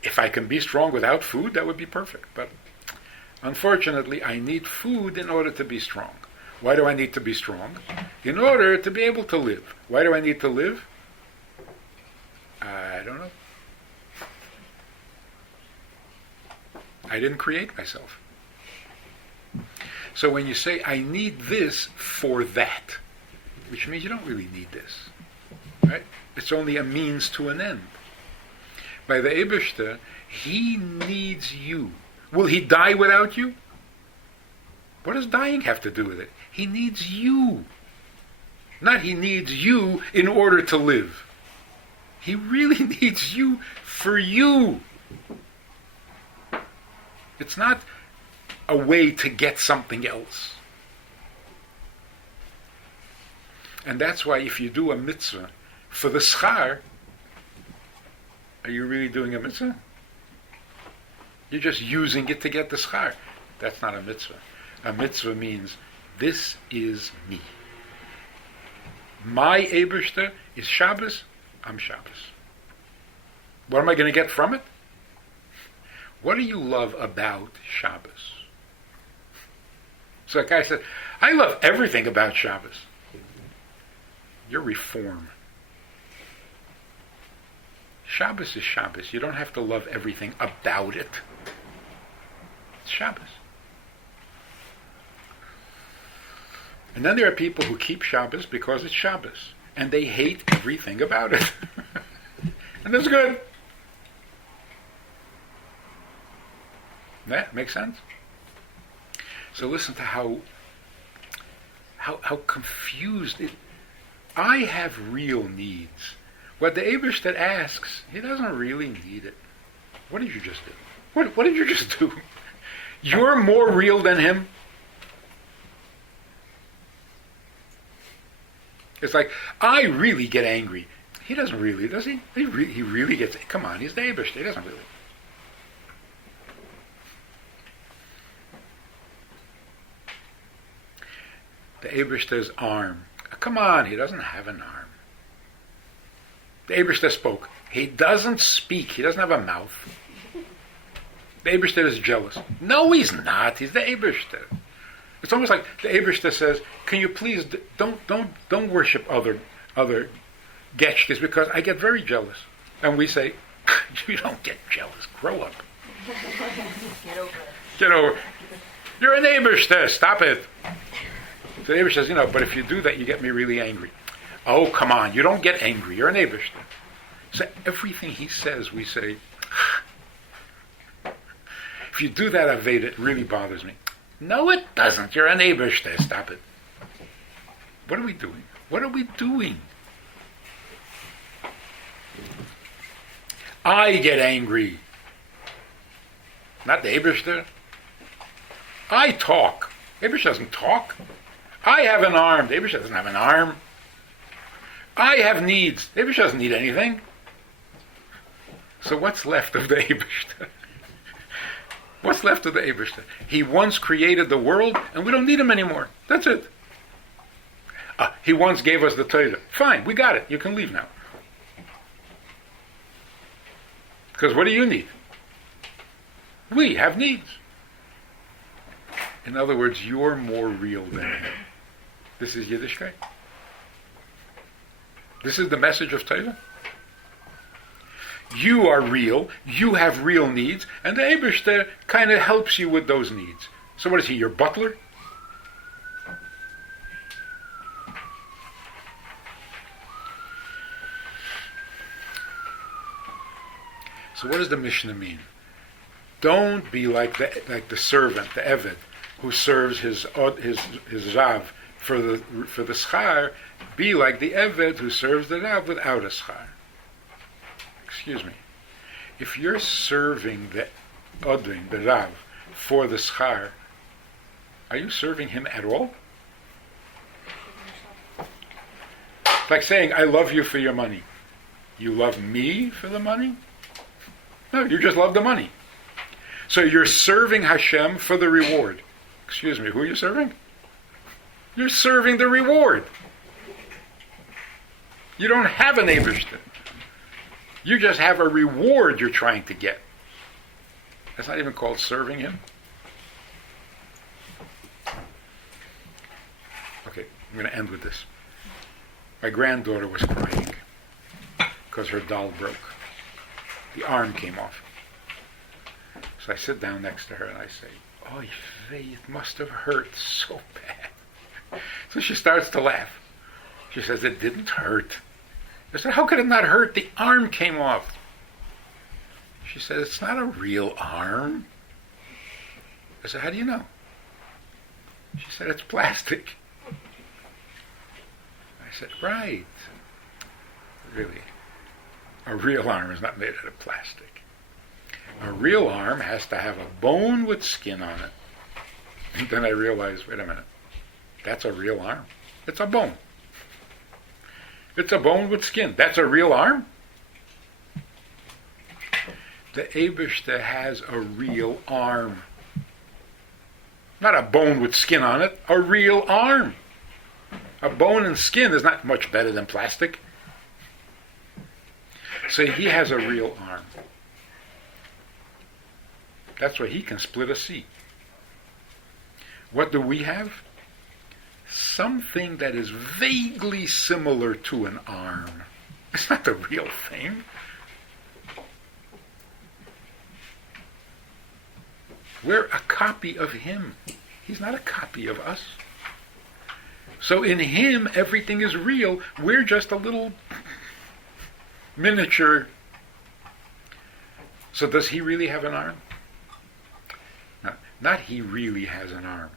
If I can be strong without food, that would be perfect. But unfortunately, I need food in order to be strong. Why do I need to be strong? In order to be able to live. Why do I need to live? I don't know. I didn't create myself. So when you say, I need this for that, which means you don't really need this, right? It's only a means to an end. By the Eibishter, he needs you. Will he die without you? What does dying have to do with it? He needs you. Not he needs you in order to live. He really needs you for you. It's not a way to get something else. And that's why if you do a mitzvah for the schar, are you really doing a mitzvah? You're just using it to get the schar. That's not a mitzvah. A mitzvah means, this is me. My Eibishter is Shabbos, I'm Shabbos. What am I going to get from it? What do you love about Shabbos? So a guy said, I love everything about Shabbos. You're reform. Shabbos is Shabbos. You don't have to love everything about it. It's Shabbos. And then there are people who keep Shabbos because it's Shabbos. And they hate everything about it. And that's good. That makes sense? So listen to how confused it. I have real needs. What the Eibishter asks, he doesn't really need it. What did you just do? What did you just do? You're more real than him. It's like, I really get angry. He doesn't really, does he? He really gets, come on, he's the Eibishter. He doesn't really. the Eibishter's arm. Come on, he doesn't have an arm. The Eibishter spoke. He doesn't speak. He doesn't have a mouth. The Eibishter is jealous. No, he's not. He's the Eibishter. It's almost like the Eibishter says, "Can you please don't worship other getchkes because I get very jealous." And we say, "You don't get jealous. Grow up. Get over it. Get over. You're an Eibishter. Stop it." So the Eibishter says, but if you do that, you get me really angry. Oh, come on. You don't get angry. You're an Eibishter. So everything he says, we say, if you do that, Aveda, it really bothers me. No, it doesn't. You're an Eibishter. Stop it. What are we doing? What are we doing? I get angry. Not the Eibishter. I talk. Eibishter doesn't talk. I have an arm. The Eibishter doesn't have an arm. I have needs. The Eibishter doesn't need anything. So what's left of the Eibishter? What's left of the Eibishter? He once created the world, and we don't need him anymore. That's it. He once gave us the Torah. Fine, we got it. You can leave now. Because what do you need? We have needs. In other words, you're more real than him. This is Yiddishkeit. This is the message of Torah. You are real, you have real needs, and the Eibishter kind of helps you with those needs. So what is he, your butler? So what does the Mishnah mean? Don't be like the servant, the Eved, who serves his Rav for the schar. Be like the Eved who serves the Rav without a schar. Excuse me. If you're serving the Odin, the Rav, for the schar, are you serving him at all? It's like saying, I love you for your money. You love me for the money? No, you just love the money. So you're serving Hashem for the reward. Excuse me, who are you serving? You're serving the reward. You don't have an Eibishter. You just have a reward you're trying to get. That's not even called serving him. Okay, I'm going to end with this. My granddaughter was crying because her doll broke. The arm came off. So I sit down next to her and I say, "Oy vey, it must have hurt so bad." So she starts to laugh. She says, "It didn't hurt." I said, "How could it not hurt? The arm came off." She said, "It's not a real arm." I said, "How do you know?" She said, "It's plastic." I said, "Right. Really, a real arm is not made out of plastic. A real arm has to have a bone with skin on it." And then I realized, wait a minute, that's a real arm. It's a bone. It's a bone with skin. That's a real arm? The Eibishter has a real arm. Not a bone with skin on it, a real arm. A bone and skin is not much better than plastic. So he has a real arm. That's why he can split a sea. What do we have? Something that is vaguely similar to an arm. It's not the real thing. We're a copy of him. He's not a copy of us. So in him, everything is real. We're just a little miniature. So does he really have an arm? No, not he really has an arm.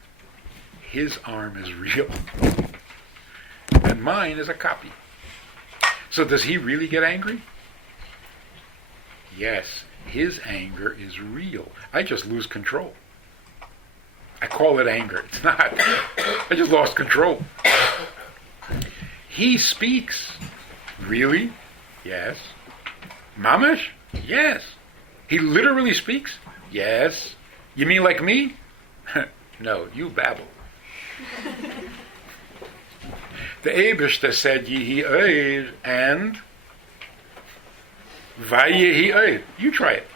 His arm is real. And mine is a copy. So does he really get angry? Yes, his anger is real. I just lose control. I call it anger. It's not. I just lost control. He speaks. Really? Yes. Mamash? Yes. He literally speaks? Yes. You mean like me? No, you babble. The Eibishter said, Yehi Oid, and Vayehi Oid. You try it.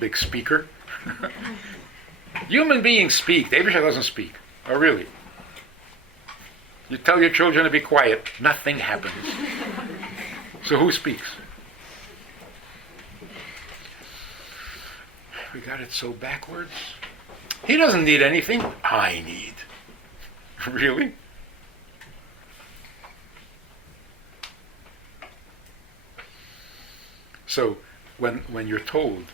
Big speaker. Human beings speak. The Eibishter doesn't speak. Oh, really? You tell your children to be quiet, nothing happens. So who speaks? We got it so backwards. He doesn't need anything. I need. Really? So when you're told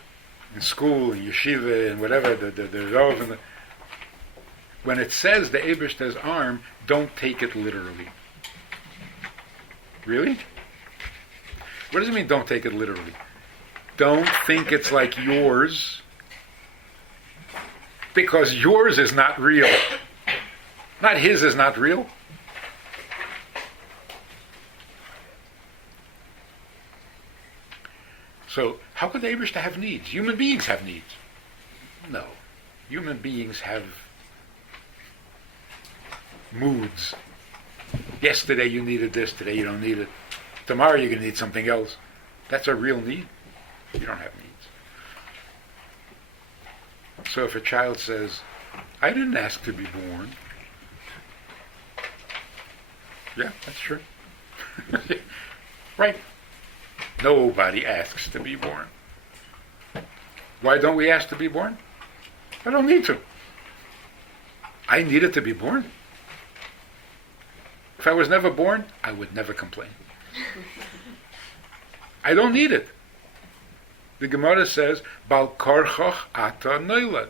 in school, in yeshiva, and whatever, the Rov, and when it says the Eibishter's arm, don't take it literally. Really? What does it mean, don't take it literally? Don't think it's like yours, because yours is not real. Not his is not real. So, how could the Eibishter have needs? Human beings have needs. No. Human beings have moods. Yesterday you needed this, today you don't need it. Tomorrow you're going to need something else. That's a real need. You don't have needs. So if a child says, I didn't ask to be born. Yeah, that's true. Right. Nobody asks to be born. Why don't we ask to be born? I don't need to. I needed to be born. If I was never born, I would never complain. I don't need it. The Gemara says, Bal korchoch ata noilad.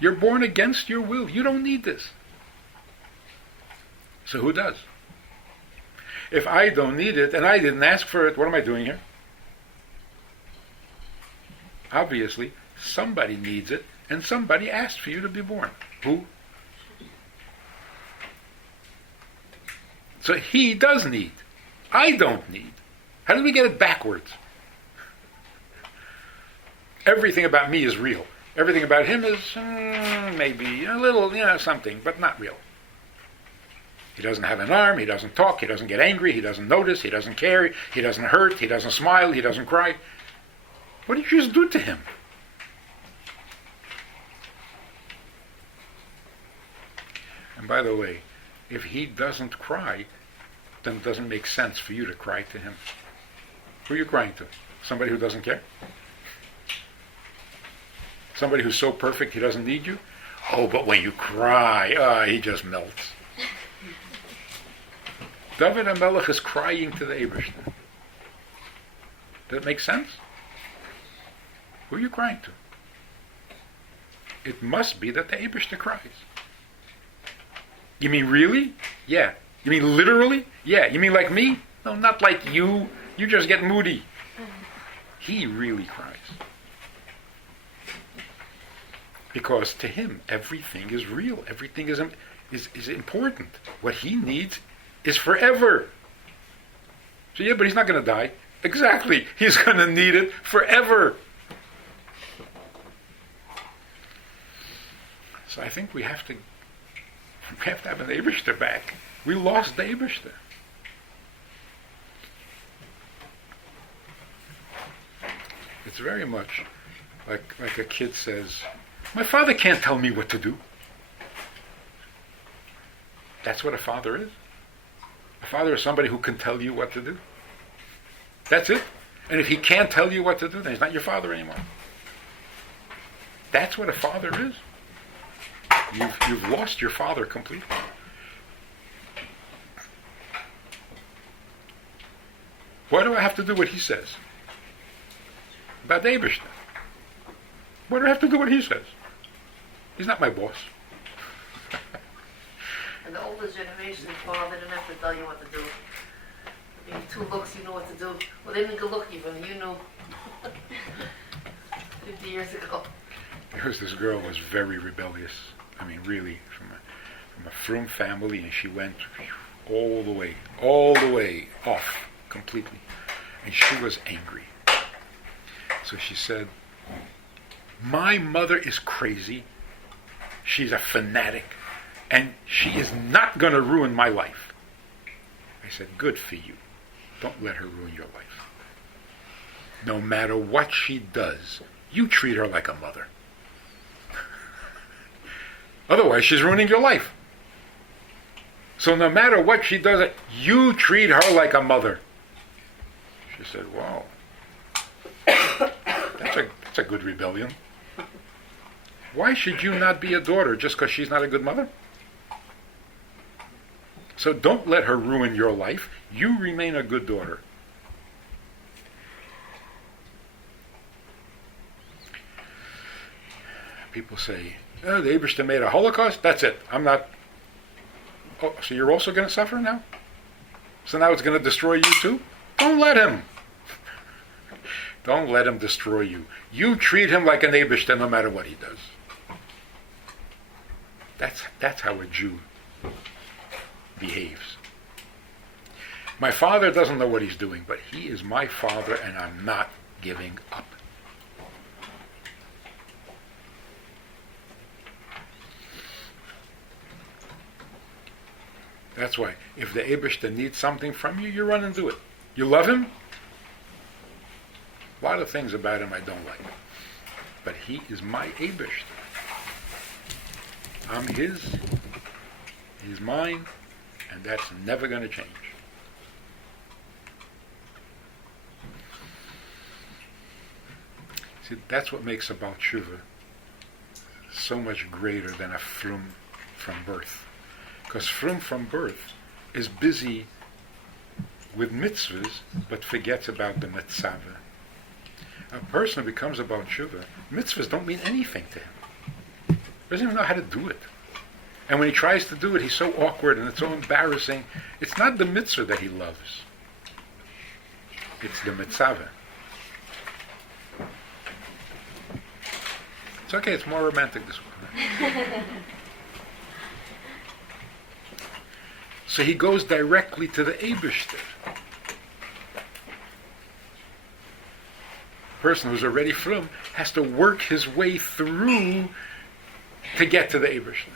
You're born against your will. You don't need this. So who does? If I don't need it and I didn't ask for it, what am I doing here? Obviously, somebody needs it and somebody asked for you to be born. Who? So he does need. I don't need. How did we get it backwards? Everything about me is real. Everything about him is maybe a little, something, but not real. He doesn't have an arm, he doesn't talk, he doesn't get angry, he doesn't notice, he doesn't care, he doesn't hurt, he doesn't smile, he doesn't cry. What did you just do to him? And by the way, if he doesn't cry, then it doesn't make sense for you to cry to him. Who are you crying to? Somebody who doesn't care? Somebody who's so perfect he doesn't need you? Oh, but when you cry, he just melts. David HaMelech is crying to the Eibishter. Does it make sense? Who are you crying to? It must be that the Eibishter cries. You mean really? Yeah. You mean literally? Yeah. You mean like me? No, not like you. You just get moody. He really cries. Because to him, everything is real. Everything is important. What he needs is forever. So yeah, but he's not going to die. Exactly. He's going to need it forever. So I think we have to have an Eibishter back. We lost the Eibishter. It's very much like a kid says, my father can't tell me what to do. That's what a father is. A father is somebody who can tell you what to do. That's it. And if he can't tell you what to do, then he's not your father anymore. That's what a father is. You've lost your father completely. Why do I have to do what he says? About the Eibishter. Why do I have to do what he says? He's not my boss. And the older generation, father didn't have to tell you what to do. I mean, 2 looks, you know what to do. Well, they didn't look even, you knew. 50 years ago. There was this girl who was very rebellious. I mean, really, from a frum family, and she went all the way off completely. And she was angry. So she said, my mother is crazy. She's a fanatic. and she is not going to ruin my life. I said, good for you. Don't let her ruin your life. No matter what she does, you treat her like a mother. Otherwise, she's ruining your life. So no matter what she does, you treat her like a mother. She said, wow, that's a good rebellion. Why should you not be a daughter just because she's not a good mother? So don't let her ruin your life. You remain a good daughter. People say, oh, the Eibishter made a Holocaust? That's it. I'm not... Oh, so you're also going to suffer now? So now it's going to destroy you too? Don't let him. Don't let him destroy you. You treat him like an Eibishter no matter what he does. That's how a Jew behaves. My father doesn't know what he's doing, but he is my father and I'm not giving up. That's why, if the Eibishter needs something from you, you run and do it. You love him? A lot of things about him I don't like. But he is my Eibishter. I'm his, he's mine, and that's never going to change. See, that's what makes a Baal Tshuva so much greater than a frum from birth. Because frum from birth is busy with mitzvahs, but forgets about the Matzah. A person who becomes a Baal Tshuva, mitzvahs don't mean anything to him. He doesn't even know how to do it. And when he tries to do it, he's so awkward and it's so embarrassing. It's not the mitzvah that he loves. It's the mitzvah. It's okay, it's more romantic this way. So he goes directly to the Eibishter. A person who's already frum has to work his way through to get to the Eibishter.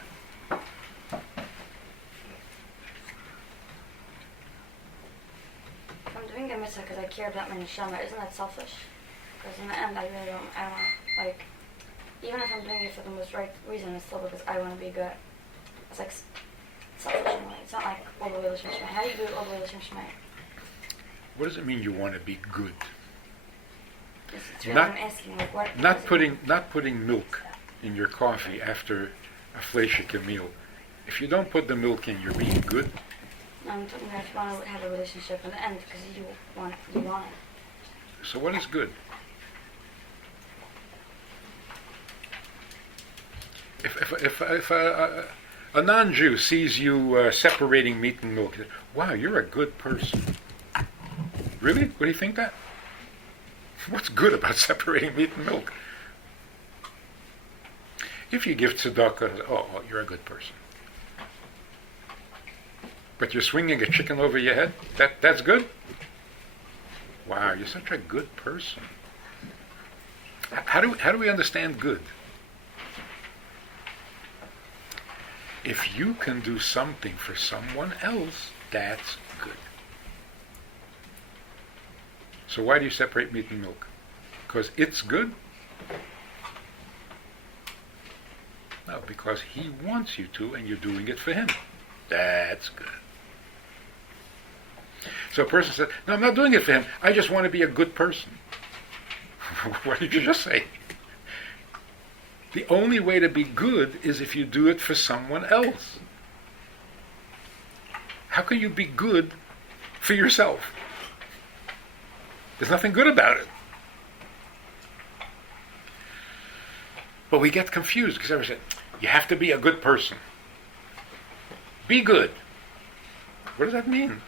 I'm doing a mitzvah because I care about my neshama. Isn't that selfish? Because in the end, I don't want, even if I'm doing it for the most right reason, it's still because I want to be good. It's like selfish in a way. It's not like all the way to Shemai. How do you do it all the way to Shemai? What does it mean you want to be good? It's really what I'm asking. Like, what Not putting milk in your coffee after a fleishike meal. If you don't put the milk in, you're being good. No, I'm talking about if you want to have a relationship in the end because you want it. So what is good? If a non-Jew sees you separating meat and milk, wow, you're a good person. Really? What do you think that? What's good about separating meat and milk? If you give tzedakah, oh, you're a good person. But you're swinging a chicken over your head? That's good? Wow, you're such a good person. How do we understand good? If you can do something for someone else, that's good. So why do you separate meat and milk? Because it's good? No, because he wants you to and you're doing it for him. That's good. So a person says, no, I'm not doing it for him. I just want to be a good person. What did you just say? The only way to be good is if you do it for someone else. How can you be good for yourself? There's nothing good about it. But we get confused because everyone said, you have to be a good person. Be good. What does that mean?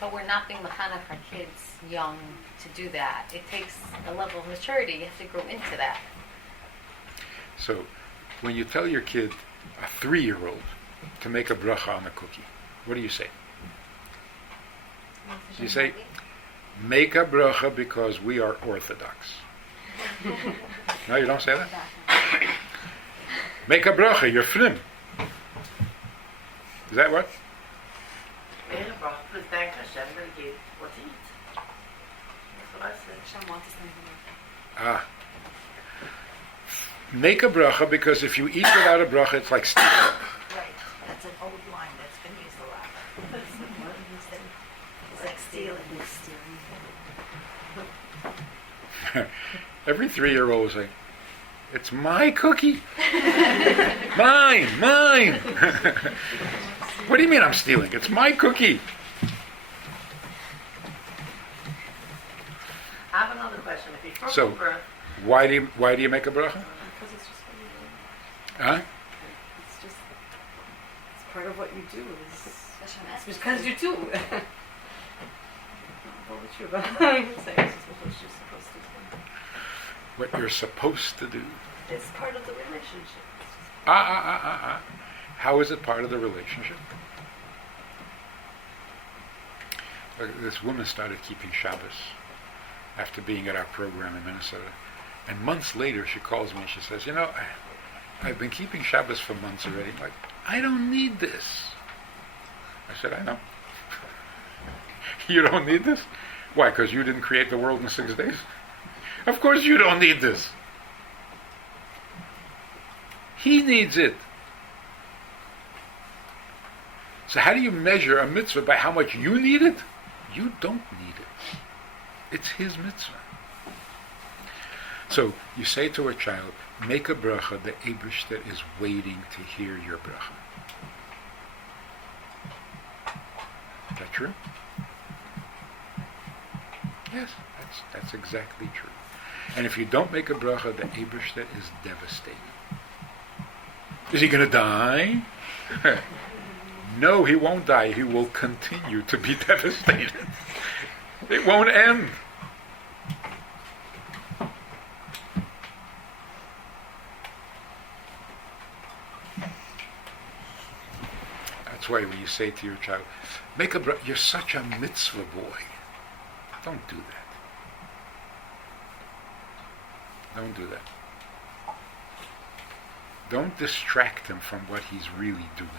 But we're not being mechanech our kids young to do that. It takes a level of maturity. You have to grow into that. So, when you tell your kid, a 3-year-old, to make a bracha on a cookie, what do you say? You say, make a bracha because we are Orthodox. No, you don't say that? Make a bracha, you're flim. Is that what? Made a bracha to thank Hashem that he gave what to eat. That's what I said. Hashem wants us to make a Ah. Make a bracha, because if you eat without a bracha, it's like stealing. Right. That's an old line that's been used a lot. It's like stealing. Every 3-year-old will say, "It's my cookie. Mine. What do you mean I'm stealing? It's my cookie." I have another question. If you first So- birth, Why do you make a bracha? Because it's just what you do. Huh? It's just, it's part of what you do. Hashem It's asked us because to. you do. Not totally true, but I would say it's just what you're supposed to do. What you're supposed to do. It's part of the relationship. It's just How is it part of the relationship? This woman started keeping Shabbos after being at our program in Minnesota. And months later, she calls me and she says, I've been keeping Shabbos for months already. I'm like, I don't need this. I said, I know. You don't need this? Why, because you didn't create the world in 6 days? Of course you don't need this. He needs it. So how do you measure a mitzvah? By how much you need it? You don't need it. It's his mitzvah. So you say to a child, make a bracha, the Eibishter is waiting to hear your bracha. Is that true? Yes, that's exactly true. And if you don't make a bracha, the Eibishter is devastated. Is he going to die? No, he won't die. He will continue to be devastated. It won't end. That's why when you say to your child, make a bracha, you're such a mitzvah boy. Don't do that. Don't do that. Don't distract him from what he's really doing.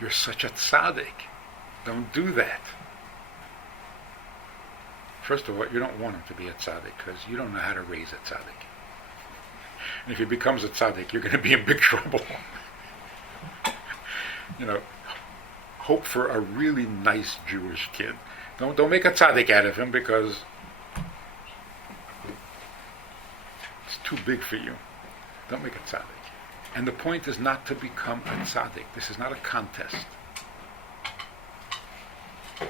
You're such a tzaddik. Don't do that. First of all, you don't want him to be a tzaddik because you don't know how to raise a tzaddik. And if he becomes a tzaddik, you're going to be in big trouble. Hope for a really nice Jewish kid. Don't make a tzaddik out of him because it's too big for you. Don't make a tzaddik. And the point is not to become a tzaddik. This is not a contest. So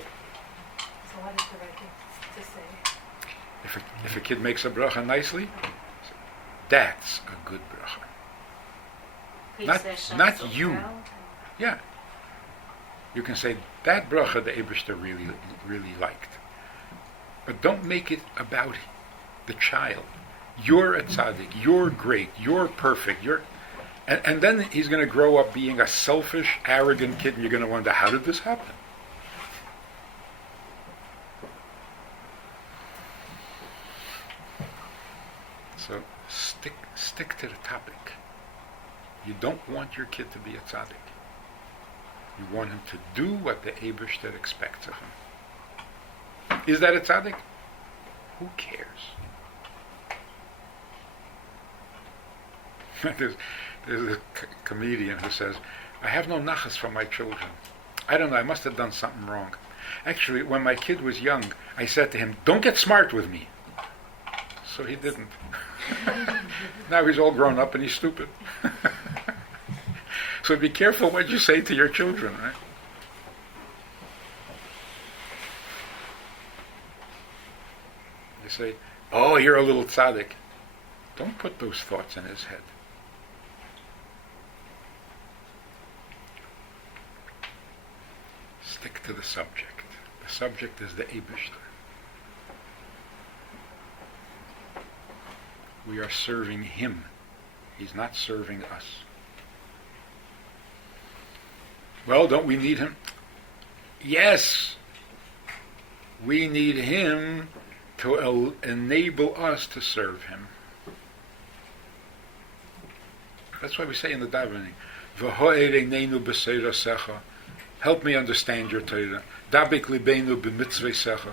what is the right thing to say? If a kid makes a bracha nicely, that's a good bracha. Not you. Yeah. You can say, that bracha the Eibishter really, really liked. But don't make it about the child. You're a tzaddik, you're great, you're perfect, and then he's going to grow up being a selfish, arrogant kid, and you're going to wonder, how did this happen? So stick to the topic. You don't want your kid to be a tzaddik. You want him to do what the Eibishter expects of him. Is that a tzaddik? Who cares? There's a comedian who says, I have no nachas from my children. I don't know, I must have done something wrong. Actually, when my kid was young, I said to him, don't get smart with me. So he didn't. Now he's all grown up and he's stupid. So be careful what you say to your children, right? You say, oh, you're a little tzaddik. Don't put those thoughts in his head. Stick to the subject. The subject is the Eibishter. We are serving him. He's not serving us. Well, don't we need him? Yes. We need him to enable us to serve him. That's why we say in the davening, V'ho'er eineinu b'seirasecha. Help me understand your Torah. Dabik libeinu b'mitzveisecha.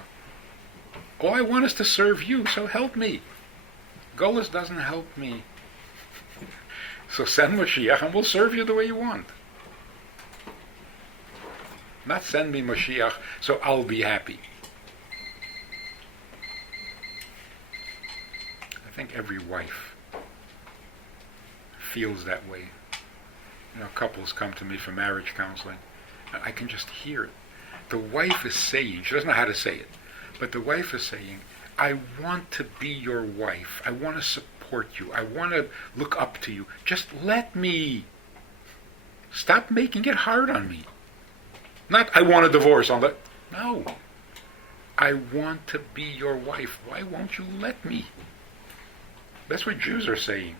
All I want is to serve you, so help me. Golus doesn't help me. So send Mashiach and we'll serve you the way you want. Not send me Mashiach so I'll be happy. I think every wife feels that way. Couples come to me for marriage counseling, and I can just hear it. The wife is saying, she doesn't know how to say it, but the wife is saying, I want to be your wife. I want to support you. I want to look up to you. Just let me. Stop making it hard on me. Not, I want a divorce. No. I want to be your wife. Why won't you let me? That's what Jews are saying.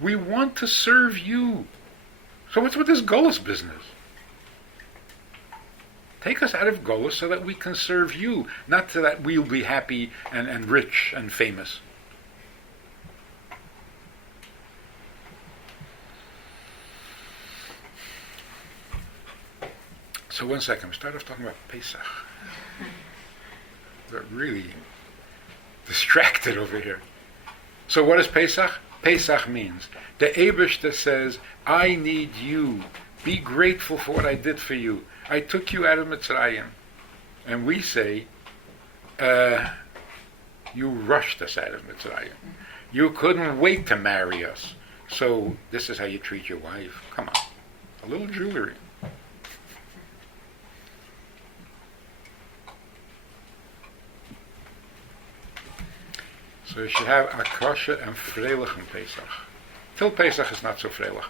We want to serve you. So what's with this Golus business? Take us out of Golus so that we can serve you, not so that we'll be happy and rich and famous. So 1 second, we start off talking about Pesach. We're really distracted over here. So what is Pesach? Pesach means the Eibishter says, I need you. Be grateful for what I did for you. I took you out of Mitzrayim. And we say, you rushed us out of Mitzrayim. You couldn't wait to marry us. So this is how you treat your wife. Come on. A little jewelry. So you should have Akasha and Freilich in Pesach. Till Pesach is not so Freilich.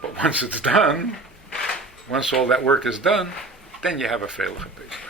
But once it's done, once all that work is done, then you have a Freilich in Pesach.